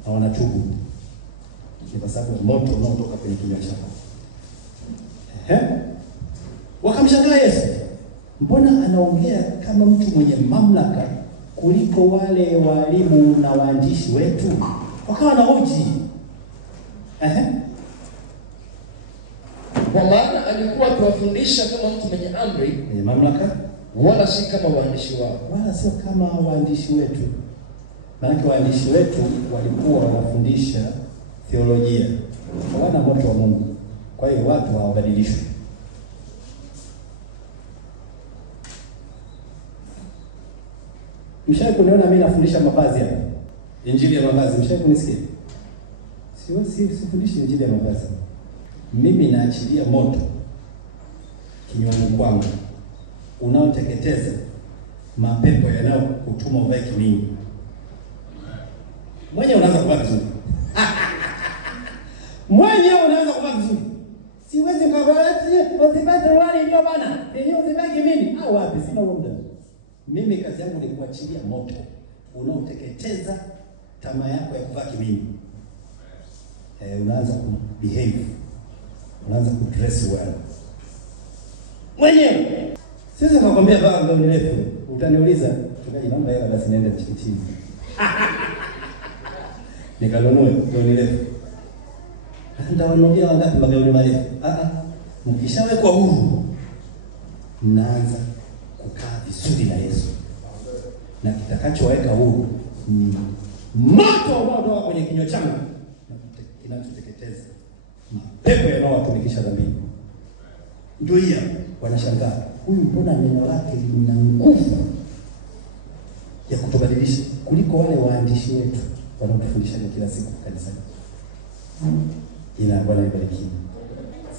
Hawana chubu. Ni kwa sababu moto unaotoka kwenye kinywa chako. Wakamshangaa Yesu. Mbona anaongea kama mtu mwenye mamlaka kuliko wale walimu na waandishi wetu? Wakawa na hoji. Kwa maana alikuwa akiwafundisha kama mtu mwenye amri, mwenye mamlaka, wala si kama waandishi wao. Wala sio kama waandishi wetu. Maana waandishi wetu walikuwa wanafundisha theolojia. Hawana moto wa Mungu. Kwa hiyo watu hawabadilishwi. Mshawahi kuniona mimi nafundisha mavazi hapa? Injili ya mavazi, mshawahi kunisikia? Sifundishi injili ya mavazi. Mimi naachilia moto kinywani kwangu unaoteketeza mapepo yanayokutuma uvae kimingi Mwenye unaanza kuvaa vizuri. Mwenye unaanza kuvaa vizuri. Siwezi ngavaa usipate wali ndio bana. Ndio usibaki mimi. Au wapi sina muda. Mimi kazi yangu ni kuachilia moto unaoteketeza tamaa yako ya kuvaa kimini. Unaanza ku behave. Unaanza ku dress well. Mwenyewe. Sisi nakwambia baba ndio nirefu. Utaniuliza, tukaje mambo hela basi naenda msikitini. Nikanunue ndio nirefu. Nitawanunulia wangapi magauni marefu? Mkishawekwa huru mnaanza kukaa vizuri na Yesu. Na kitakachoweka huru ni moto unaotoka kwenye kinywa changu kinachoteketeza mapepo yanayowatumikisha dhambini. Ndio hiyo wanashangaa, huyu mbona neno lake lina nguvu ya kutubadilisha kuliko wale waandishi wetu wanaotufundisha kila siku kanisani. Ina Bwana ibariki.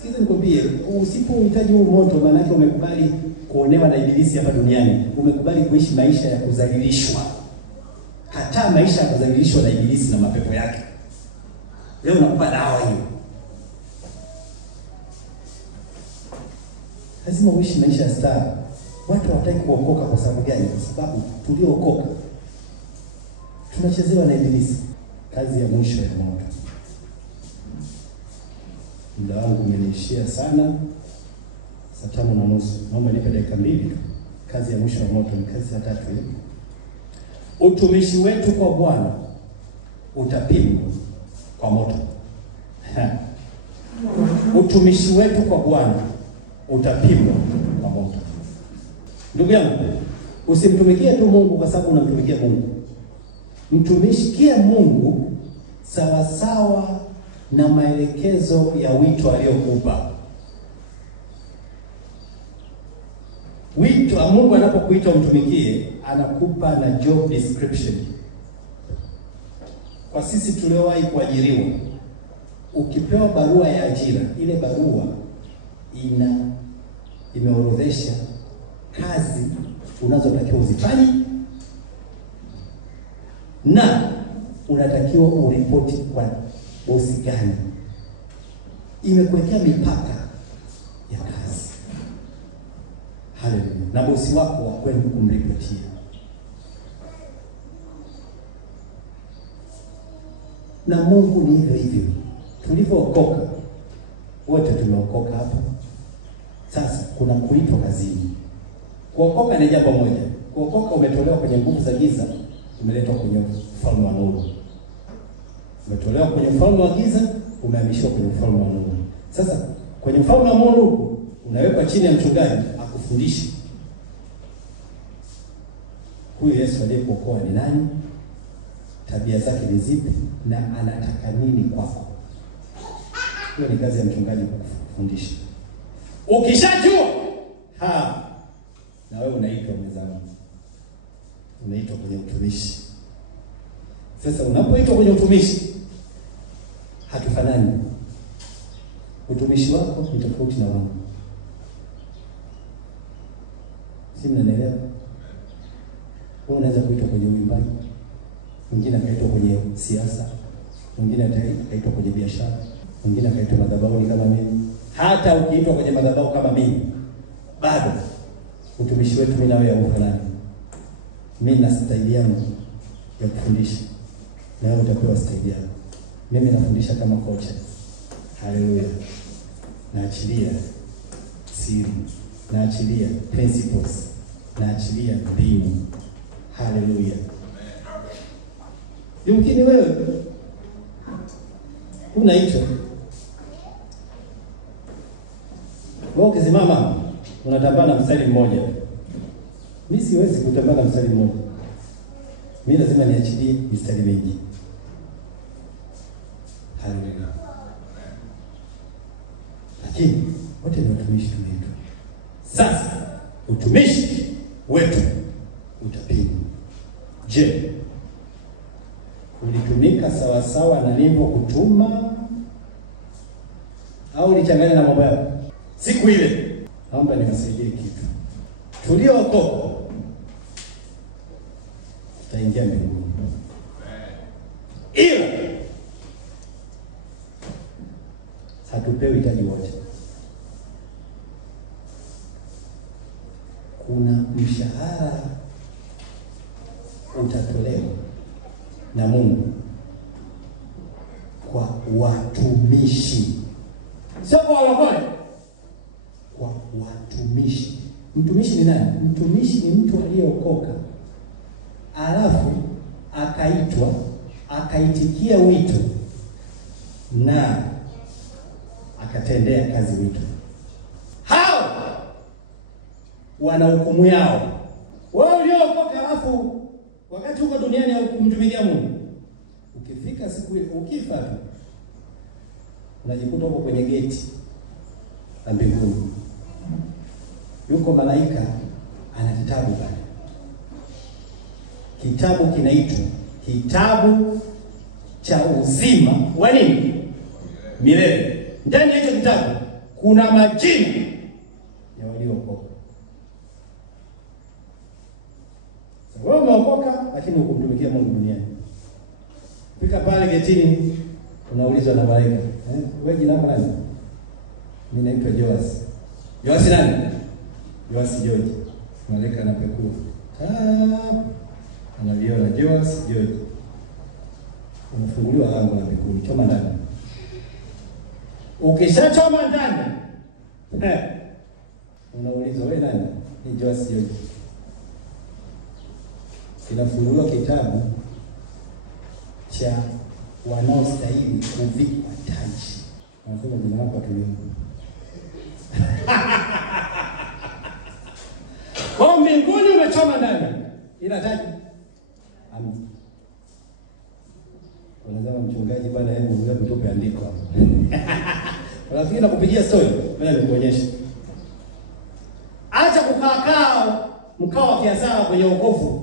Sikiza nikwambie, usipohitaji huu moto maana yake umekubali kuonewa na ibilisi hapa duniani. Umekubali kuishi maisha ya kudhalilishwa. Kataa maisha ya kudhalilishwa na ibilisi na mapepo yake. Leo nakupa dawa hiyo. Lazima uishi maisha ya star. Watu hawataki kuokoka kwa sababu gani? Kwa sababu tuliookoka tunachezewa na ibilisi. Kazi ya mwisho ya moto. Muda wangu umeishia sana. Saa 5:30. Naomba nipe dakika 2 tu. Kazi ya mwisho ya moto ni kazi ya 3 hiyo. Utumishi wetu kwa Bwana utapimwa kwa moto. Utumishi wetu kwa Bwana utapimwa kwa moto. Ndugu yangu, usimtumikie tu Mungu kwa sababu unamtumikia Mungu. Mtumikie Mungu sawa sawa na maelekezo ya wito aliyokupa. Wito Mungu anapokuita umtumikie, anakupa na job description. Kwa sisi tuliowahi kuajiriwa, ukipewa barua ya ajira, ile barua imeorodhesha kazi unazotakiwa uzifanye na unatakiwa uripoti kwa bosi gani. Imekuwekea mipaka ya kazi. Haleluya. Na bosi wako wa kwenda kumripotia. Na Mungu ni hivyo hivyo. Tulipookoka, wote tumeokoka hapa. Sasa kuna kuitwa kazini. Kuokoka ni jambo moja. Kuokoka umetolewa kwenye nguvu za giza, umeletwa kwenye ufalme wa nuru. Umetolewa kwenye ufalme wa giza, umehamishwa kwenye ufalme wa nuru. Sasa kwenye ufalme wa nuru unawekwa chini ya mchungaji akufundishe. Huyu Yesu aliyekuokoa ni nani? Tabia zake ni zipi na anataka nini kwako? Hiyo ni kazi ya mchungaji kukufundisha. Ukishajua, na wewe unaitwa mwenzangu. Unaitwa kwenye utumishi. Sasa unapoitwa kwenye utumishi, hatufanani. Utumishi wako ni tofauti na wangu. Si mnanielewa? Wewe unaweza kuitwa kwenye uimbaji, mwingine akaitwa kwenye siasa, mwingine akaitwa kwenye biashara, mwingine akaitwa madhabahu kama mimi. Hata ukiitwa kwenye madhabahu kama mimi, bado utumishi wetu mimi na wewe haufanani. Mimi na staili yangu ya kufundisha, na wewe utapewa staili yako. Mimi nafundisha kama kocha. Haleluya. Naachilia siri, naachilia principles, naachilia mbinu. Haleluya. Yumkini wewe unaitwa, wewe ukisimama unatambana na mstari mmoja. Mimi siwezi kutambana na mstari mmoja. Mimi lazima niachilie mistari mingi. Haleluya. Lakini wote ni watumishi wetu. Sasa utumishi wetu utapimwa. Je, ulitumika sawa sawa na nilivyokutuma au ulichanganya na mambo yako? Siku ile naomba niwasaidie kitu. Tuliookoka tutaingia mbinguni. hatupewi hitaji wote. Kuna mshahara utatolewa na Mungu kwa watumishi, sio kwa walokole, kwa watumishi. Mtumishi ni nani? Mtumishi ni mtu aliyeokoka alafu akaitwa, akaitikia wito na akatendea kazi wito. Hao wana hukumu yao. Wewe uliokoka alafu wakati uko duniani au kumtumikia Mungu, ukifika siku ile ukifa tu unajikuta uko kwenye geti la mbinguni. Yuko malaika ana kitabu pale. Kitabu kinaitwa kitabu cha uzima wa nini? Milele. Ndani ya hicho kitabu kuna majina ya waliokoka. Wewe umeokoka lakini hukumtumikia Mungu duniani. Fika pale getini unaulizwa na malaika, wewe jina lako nani? Mimi naitwa Joas. Joas nani? Joas George. Malaika anapekua. Anaviona Joas George. Unafunguliwa lango la mbinguni, choma ndani. Ukishachoma ndani, unaulizwa wewe nani? Ni Joas George. Kinafunguliwa kitabu cha wanaostahili kuvikwa taji. Anasema jina lako tulioni. Kwa mbinguni umechoma ndani. Ila taji. Amen. Unasema mchungaji bwana, hebu ngoja tutope andiko. Rafiki nakupigia story, wewe nikuonyeshe. Acha kukaa mkao wa kiasara kwenye wokovu.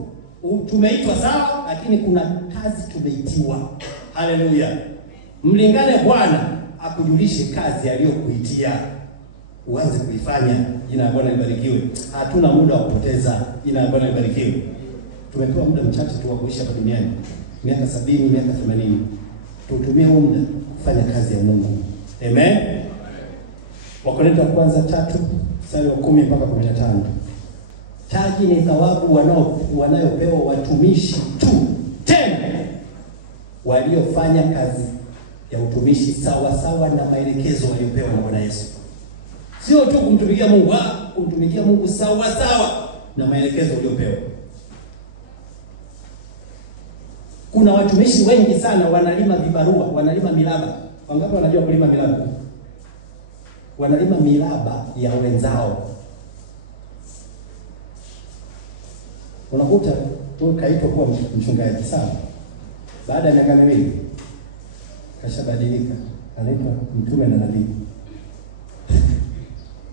Tumeitwa sawa, lakini kuna kazi tumeitiwa. Haleluya. Mlingane Bwana akujulishe kazi aliyokuitia, uanze kuifanya. Jina la Bwana libarikiwe. Hatuna muda wa kupoteza. Jina la Bwana libarikiwe. Tumepewa muda mchache tu wa kuishi hapa duniani. Miaka 70, miaka 80. Tutumie huo muda kufanya kazi ya Mungu. Amen. Wakorintho wa kwanza 3 mstari wa 10 mpaka 15. Taji ni thawabu wanayopewa watumishi tu, tena waliofanya kazi ya utumishi sawa sawa na maelekezo waliopewa na Bwana Yesu. Sio tu kumtumikia Mungu, kumtumikia Mungu sawa sawa na maelekezo waliopewa. Kuna watumishi wengi sana wanalima vibarua, wanalima milaba. Wangapi wanajua kulima milaba? Wanalima milaba ya wenzao. Unakuta huyu kaitwa kuwa mchungaji sawa. Baada ya miaka miwili kashabadilika, anaitwa mtume na nabii.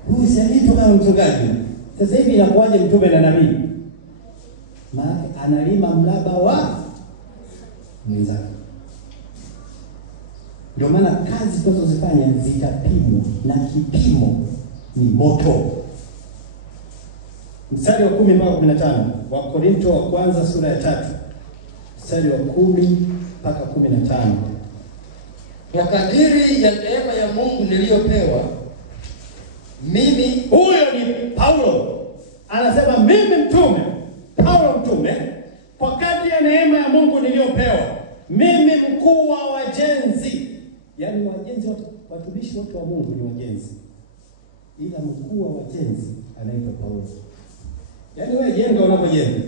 Huyu si anaitwa kama mchungaji. Sasa hivi inakuwaje mtume na nabii? Maana analima mlaba wa mwenzake. Ndio maana kazi tunazozifanya zitapimwa na kipimo ni moto. Mstari wa 10 mpaka 15 wa Korintho wa kwanza sura ya 3. Mstari wa 10 mpaka 15. Kwa kadiri ya neema ya Mungu niliyopewa mimi, huyo ni Paulo. Anasema mimi mtume, Paulo mtume, kwa kadiri ya neema ya Mungu niliyopewa, mimi mkuu wa wajenzi. Yaani wajenzi wote, watumishi wote wa Mungu ni wajenzi. Ila mkuu wa wajenzi anaitwa Paulo. Yaani wewe jenga unapojenga.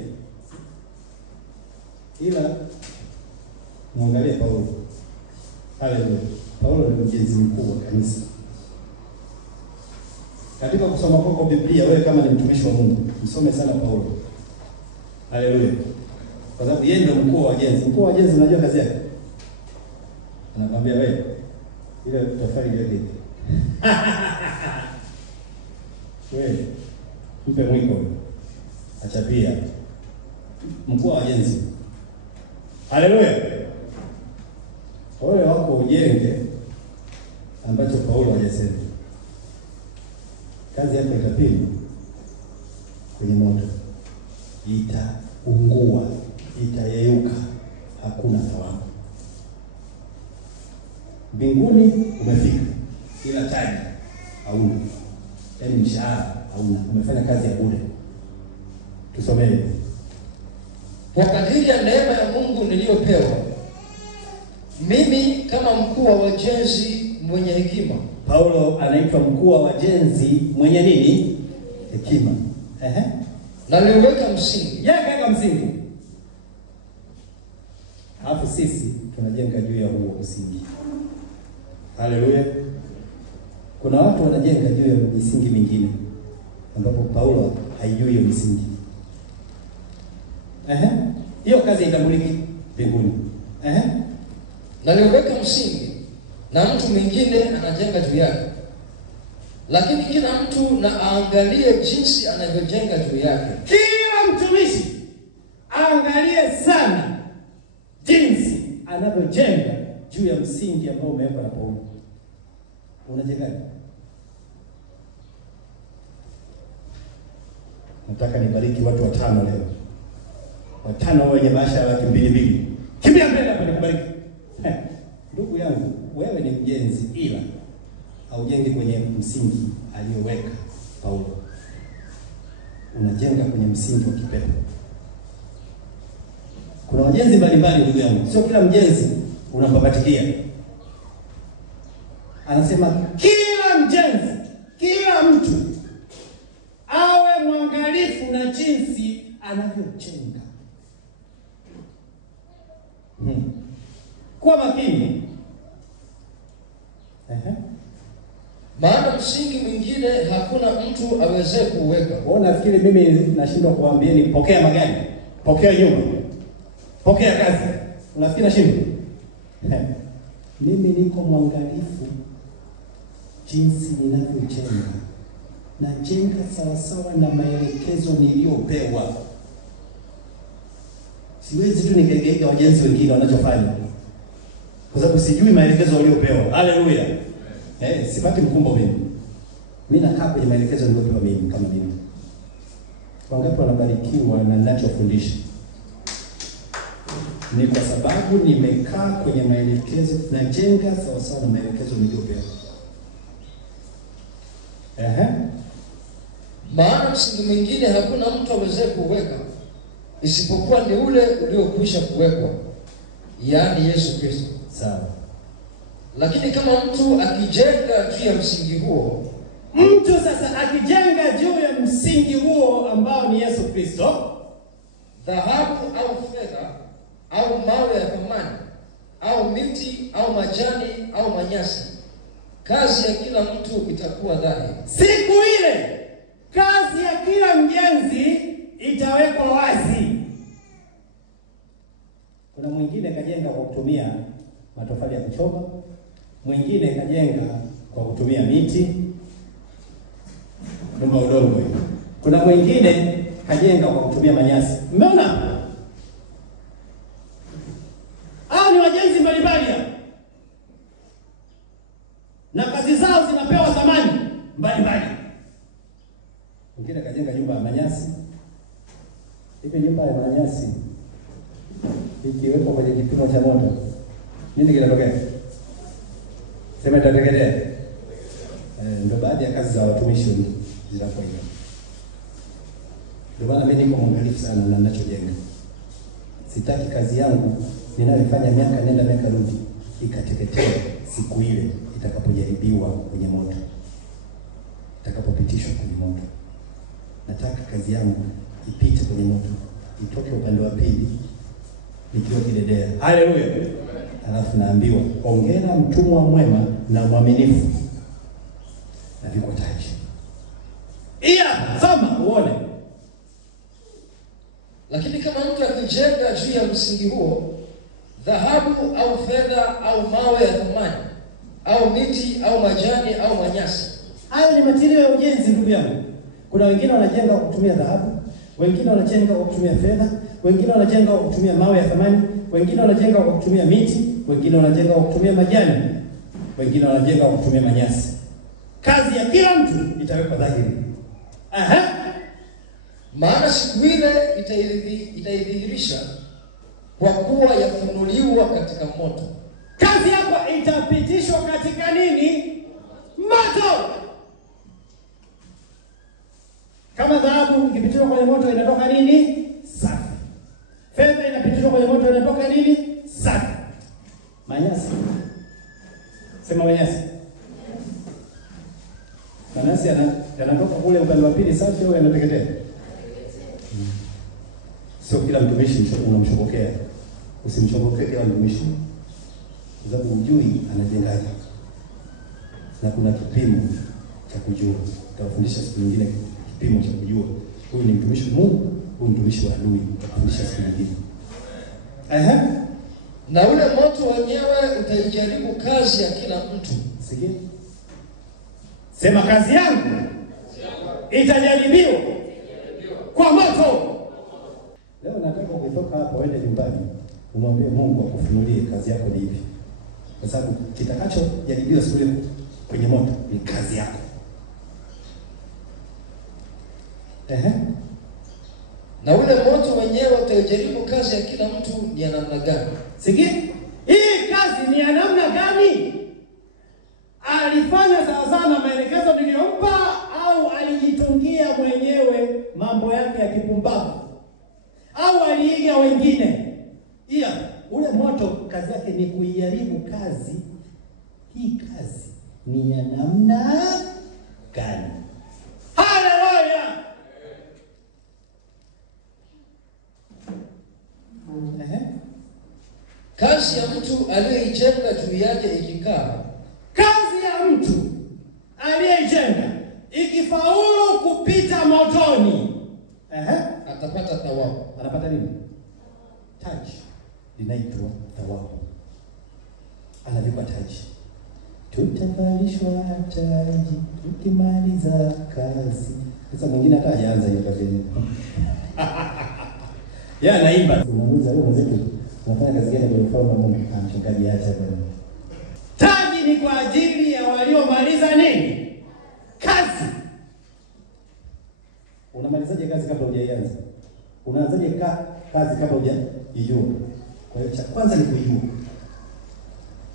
Ila muangalie Paulo. Haleluya. Paulo ni mjenzi mkuu wa kanisa. Katika kusoma kwako Biblia, wewe kama ni mtumishi wa Mungu, msome sana Paulo. Haleluya. Kwa sababu yeye ndio mkuu wa wajenzi. Mkuu wa wajenzi unajua kazi yake? Anakuambia wewe ile tofali ile ile. Wewe mpe mwiko. Achapia. Mkuu wa wajenzi. Haleluya. Ole wako ujenge ambacho Paulo hajasema. Kazi yako itapimwa kwenye moto. Itaungua, itayeyuka, hakuna thawabu. Mbinguni umefika. ila taji hauna, yaani mshahara hauna, umefanya kazi ya bure. Tusomee. Kwa kadiri ya neema ya Mungu niliyopewa, mimi kama mkuu wa wajenzi mwenye hekima. Paulo anaitwa mkuu wa wajenzi mwenye nini? Hekima. Naliweka msingi. Yeye kaweka msingi. Hapo sisi tunajenga juu ya huo msingi. Haleluya. Kuna watu wanajenga juu ya misingi mingine ambapo Paulo haijui hiyo misingi. Hiyo kazi itambuliki mbinguni. Naliweka msingi na mtu mwingine anajenga juu yake. Lakini kila mtu na aangalie jinsi anavyojenga juu yake. Kila mtumishi aangalie sana jinsi anavyojenga juu ya msingi ambao umewekwa na Paulo. Unajengaje? Nataka nibariki watu 5 leo. 5 wenye maisha ya 2,200. Kimbia mbele hapo nikubariki. Ndugu yangu, wewe ni mjenzi ila haujengi kwenye msingi aliyoweka Paulo. Unajenga kwenye msingi wa kipepo. Kuna wajenzi mbalimbali ndugu yangu. Sio kila mjenzi unampapatikia. Anasema kila mjenzi, kila mtu awe mwangalifu na jinsi anavyojenga. Kwa makini. Maana msingi mwingine hakuna mtu aweze kuweka. Wewe nafikiri mimi nashindwa kuambieni pokea magari, pokea nyumba, pokea kazi? Unafikiri nashindwa? Mimi niko mwangalifu jinsi ninavyojenga. Najenga sawa sawa na maelekezo niliyopewa. Siwezi tu nikageuka wajenzi wengine wanachofanya, kwa sababu sijui maelekezo waliopewa. Haleluya. Sipati mkumbo mimi. Mimi nakaa kwenye maelekezo niliyopewa mimi kama mimi. Wangapi wanabarikiwa na ninachofundisha? Ni kwa sababu nimekaa kwenye maelekezo, najenga sawa sawa na maelekezo niliyopewa. Maana msingi mwingine hakuna mtu aweze kuweka isipokuwa ni ule uliokwisha kuwekwa, yaani Yesu Kristo. Sawa. Lakini kama mtu akijenga juu ya msingi huo, mtu sasa akijenga juu ya msingi huo ambao ni Yesu Kristo, dhahabu au fedha au mawe ya thamani au miti au majani au manyasi, kazi ya kila mtu itakuwa dhahiri. Siku ile kazi ya kila mjenzi itawekwa wazi. Kuna mwingine kajenga kwa kutumia matofali ya kuchoma, mwingine kajenga kwa kutumia miti, nyumba udongo hiyo. Kuna mwingine kajenga kwa kutumia manyasi. Umeona? Hao ni wajenzi mbalimbali na kazi zao zinapewa thamani mbalimbali. Mwingine kajenga nyumba ya manyasi. Hivi nyumba ya manyasi ikiwepo kwenye kipimo cha moto, nini kinatokea? Sema itateketea. Ndio baadhi ya kazi za watumishi zinakuwa hivyo. Ndio maana mimi niko mwangalifu sana na ninachojenga. Sitaki kazi yangu ninayofanya miaka nenda miaka rudi ikateketea siku ile itakapojaribiwa kwenye moto, itakapopitishwa kwenye moto. Nataka kazi yangu ipite kwenye moto, itoke upande wa pili nikiwa kidedea. Haleluya. Alafu naambiwa, hongera mtumwa mwema na mwaminifu, na viko taji. Soma uone. Lakini kama mtu akijenga juu ya msingi huo, dhahabu au fedha au mawe ya thamani au miti au majani au manyasi. Hayo ni material ya ujenzi ndugu yangu. Kuna wengine wanajenga kwa kutumia dhahabu, wengine wanajenga kwa kutumia fedha, wengine wanajenga kwa kutumia mawe ya thamani, wengine wanajenga kwa kutumia miti, wengine wanajenga kwa kutumia majani, wengine wanajenga kwa kutumia manyasi. Kazi ya kila mtu itawekwa dhahiri. Maana siku ile itaidhihirisha kwa kuwa yafunuliwa katika moto. Kazi yako itapitishwa katika nini? moto. Kama dhahabu ikipitishwa kwenye moto inatoka nini? Safi. Fedha inapitishwa kwenye moto inatoka nini? Safi. Manyasi. Sema manyasi. Manyasi yanatoka kule upande wa pili safi au yanateketea? Sio kila mtumishi unamshobokea. Usimshobokee kila mtumishi. Kwa sababu hujui anajengaje. Na kuna kipimo cha kujua. Tutafundisha siku nyingine kipimo cha kujua. Huyu ni mtumishi wa Mungu, huyu ni mtumishi wa adui. Tutafundisha siku nyingine. Na ule moto wenyewe utaijaribu kazi ya kila mtu. Sikia. Sema kazi yangu itajaribiwa kwa moto. Leo nataka ukitoka hapa uende nyumbani, umwambie Mungu akufunulie kazi yako ni ipi. Kwa sababu kitakacho jaribiwa siku ile kwenye moto ni kazi yako. Na ule moto wenyewe utajaribu kazi ya kila mtu ni ya namna gani? Sikia. Hii kazi ni ya namna gani? Alifanya sawasawa na maelekezo niliyompa au alijitungia mwenyewe mambo yake ya kipumbavu? Au aliiga wengine? Ule moto kazi yake ni kuijaribu kazi. Hii kazi ni ya namna gani? Haleluya! Kazi ya mtu aliyeijenga juu yake ikikaa. Kazi ya mtu aliyeijenga ikifaulu kupita motoni, atapata thawabu. Anapata nini? Taji. Linaitwa thawabu. Anavikwa taji. Tutavalishwa taji tukimaliza kazi. Sasa mwingine hata hajaanza hiyo kazi yenyewe. Yeye anaimba. Unamuuliza wewe mzee, unafanya kazi gani kwa ufalme wa Mungu? Mchungaji acha bwana. Taji ni kwa ajili ya waliomaliza nini? Kazi. Unamalizaje kazi kabla hujaianza? Unaanzaje kazi kabla hujaijua? Kwa hiyo cha kwanza ni kuijua.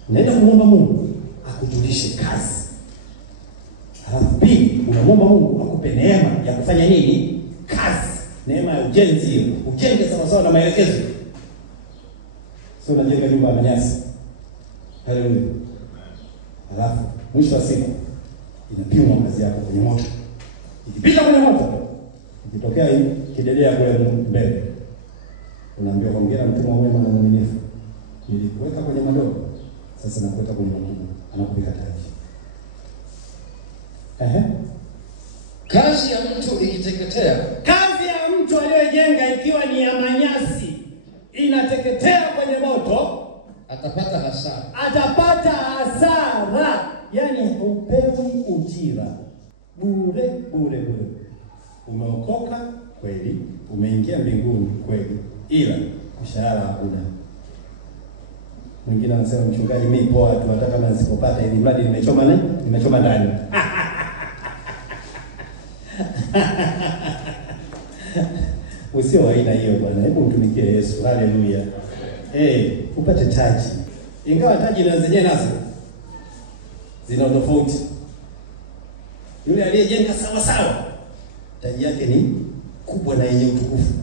Nenda kumwomba Mungu akujulishe kazi. Halafu pili, unamwomba Mungu akupe neema ya kufanya nini? Kazi. Neema ya ujenzi hiyo. Ujenge sawa sawa na maelekezo. Sio unajenga nyumba ya manyasi. Haleluya. Halafu mwisho wa siku inapimwa kazi yako kwenye moto. Ikipita kwenye moto, ikitokea hii kidelea kule mbele, unaambiwa hongera mtumwa mwema na mwaminifu. Nilikuweka kwenye madogo, sasa nakuweka kwenye makubwa. Anakupiga taji. Kazi ya mtu ikiteketea. Kazi ya mtu aliyojenga ikiwa ni ya manyasi inateketea kwenye moto, atapata hasara. Atapata hasara. Yaani upewi ujira. Bure. Umeokoka kweli, umeingia mbinguni kweli, ila mshahara hakuna. Mwingine anasema mchungaji, mimi poa tu, hata kama nisipopata ili mradi nimechoma ndani. Usio aina hiyo bwana, hebu mtumikie Yesu. Haleluya. Upate taji. Ingawa taji na zenyewe nazo zina tofauti. Yule aliyejenga sawa sawa, taji yake ni kubwa na yenye utukufu.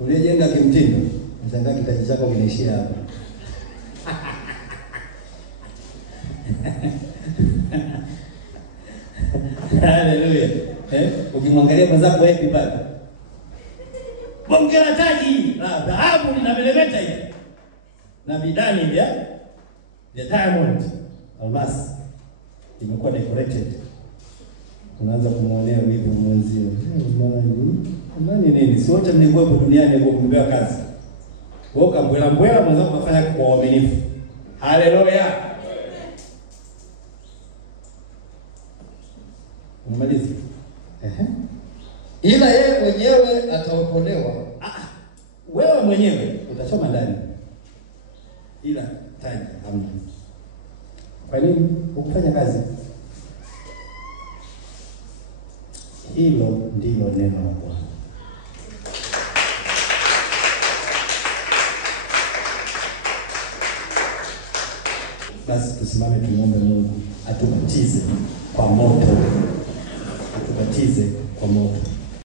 Uliyejenga kimtindo, mshangaa kitaji chako kinaishia hapo. Haleluya. Ukimwangalia mwenzako wapi pale? Bonge la taji la dhahabu linameremeta hivi. Na bidani vya diamond, almasi imekuwa decorated. Unaanza kumuonea wivu mwenzio. Nani nini? Si wote mlikuwepo duniani kwa kumbewa kazi. Woka mbwela mwenzako kufanya kwa uaminifu. Haleluya. Umaliza. Ila yeye mwenyewe ataokolewa. Wewe mwenyewe utachoma ndani. Ila taji hamna. Kwa nini? Ukifanya kazi. Hilo ndilo neno la Bwana. Basi tusimame tuombe Mungu atubatize kwa moto, atubatize kwa moto.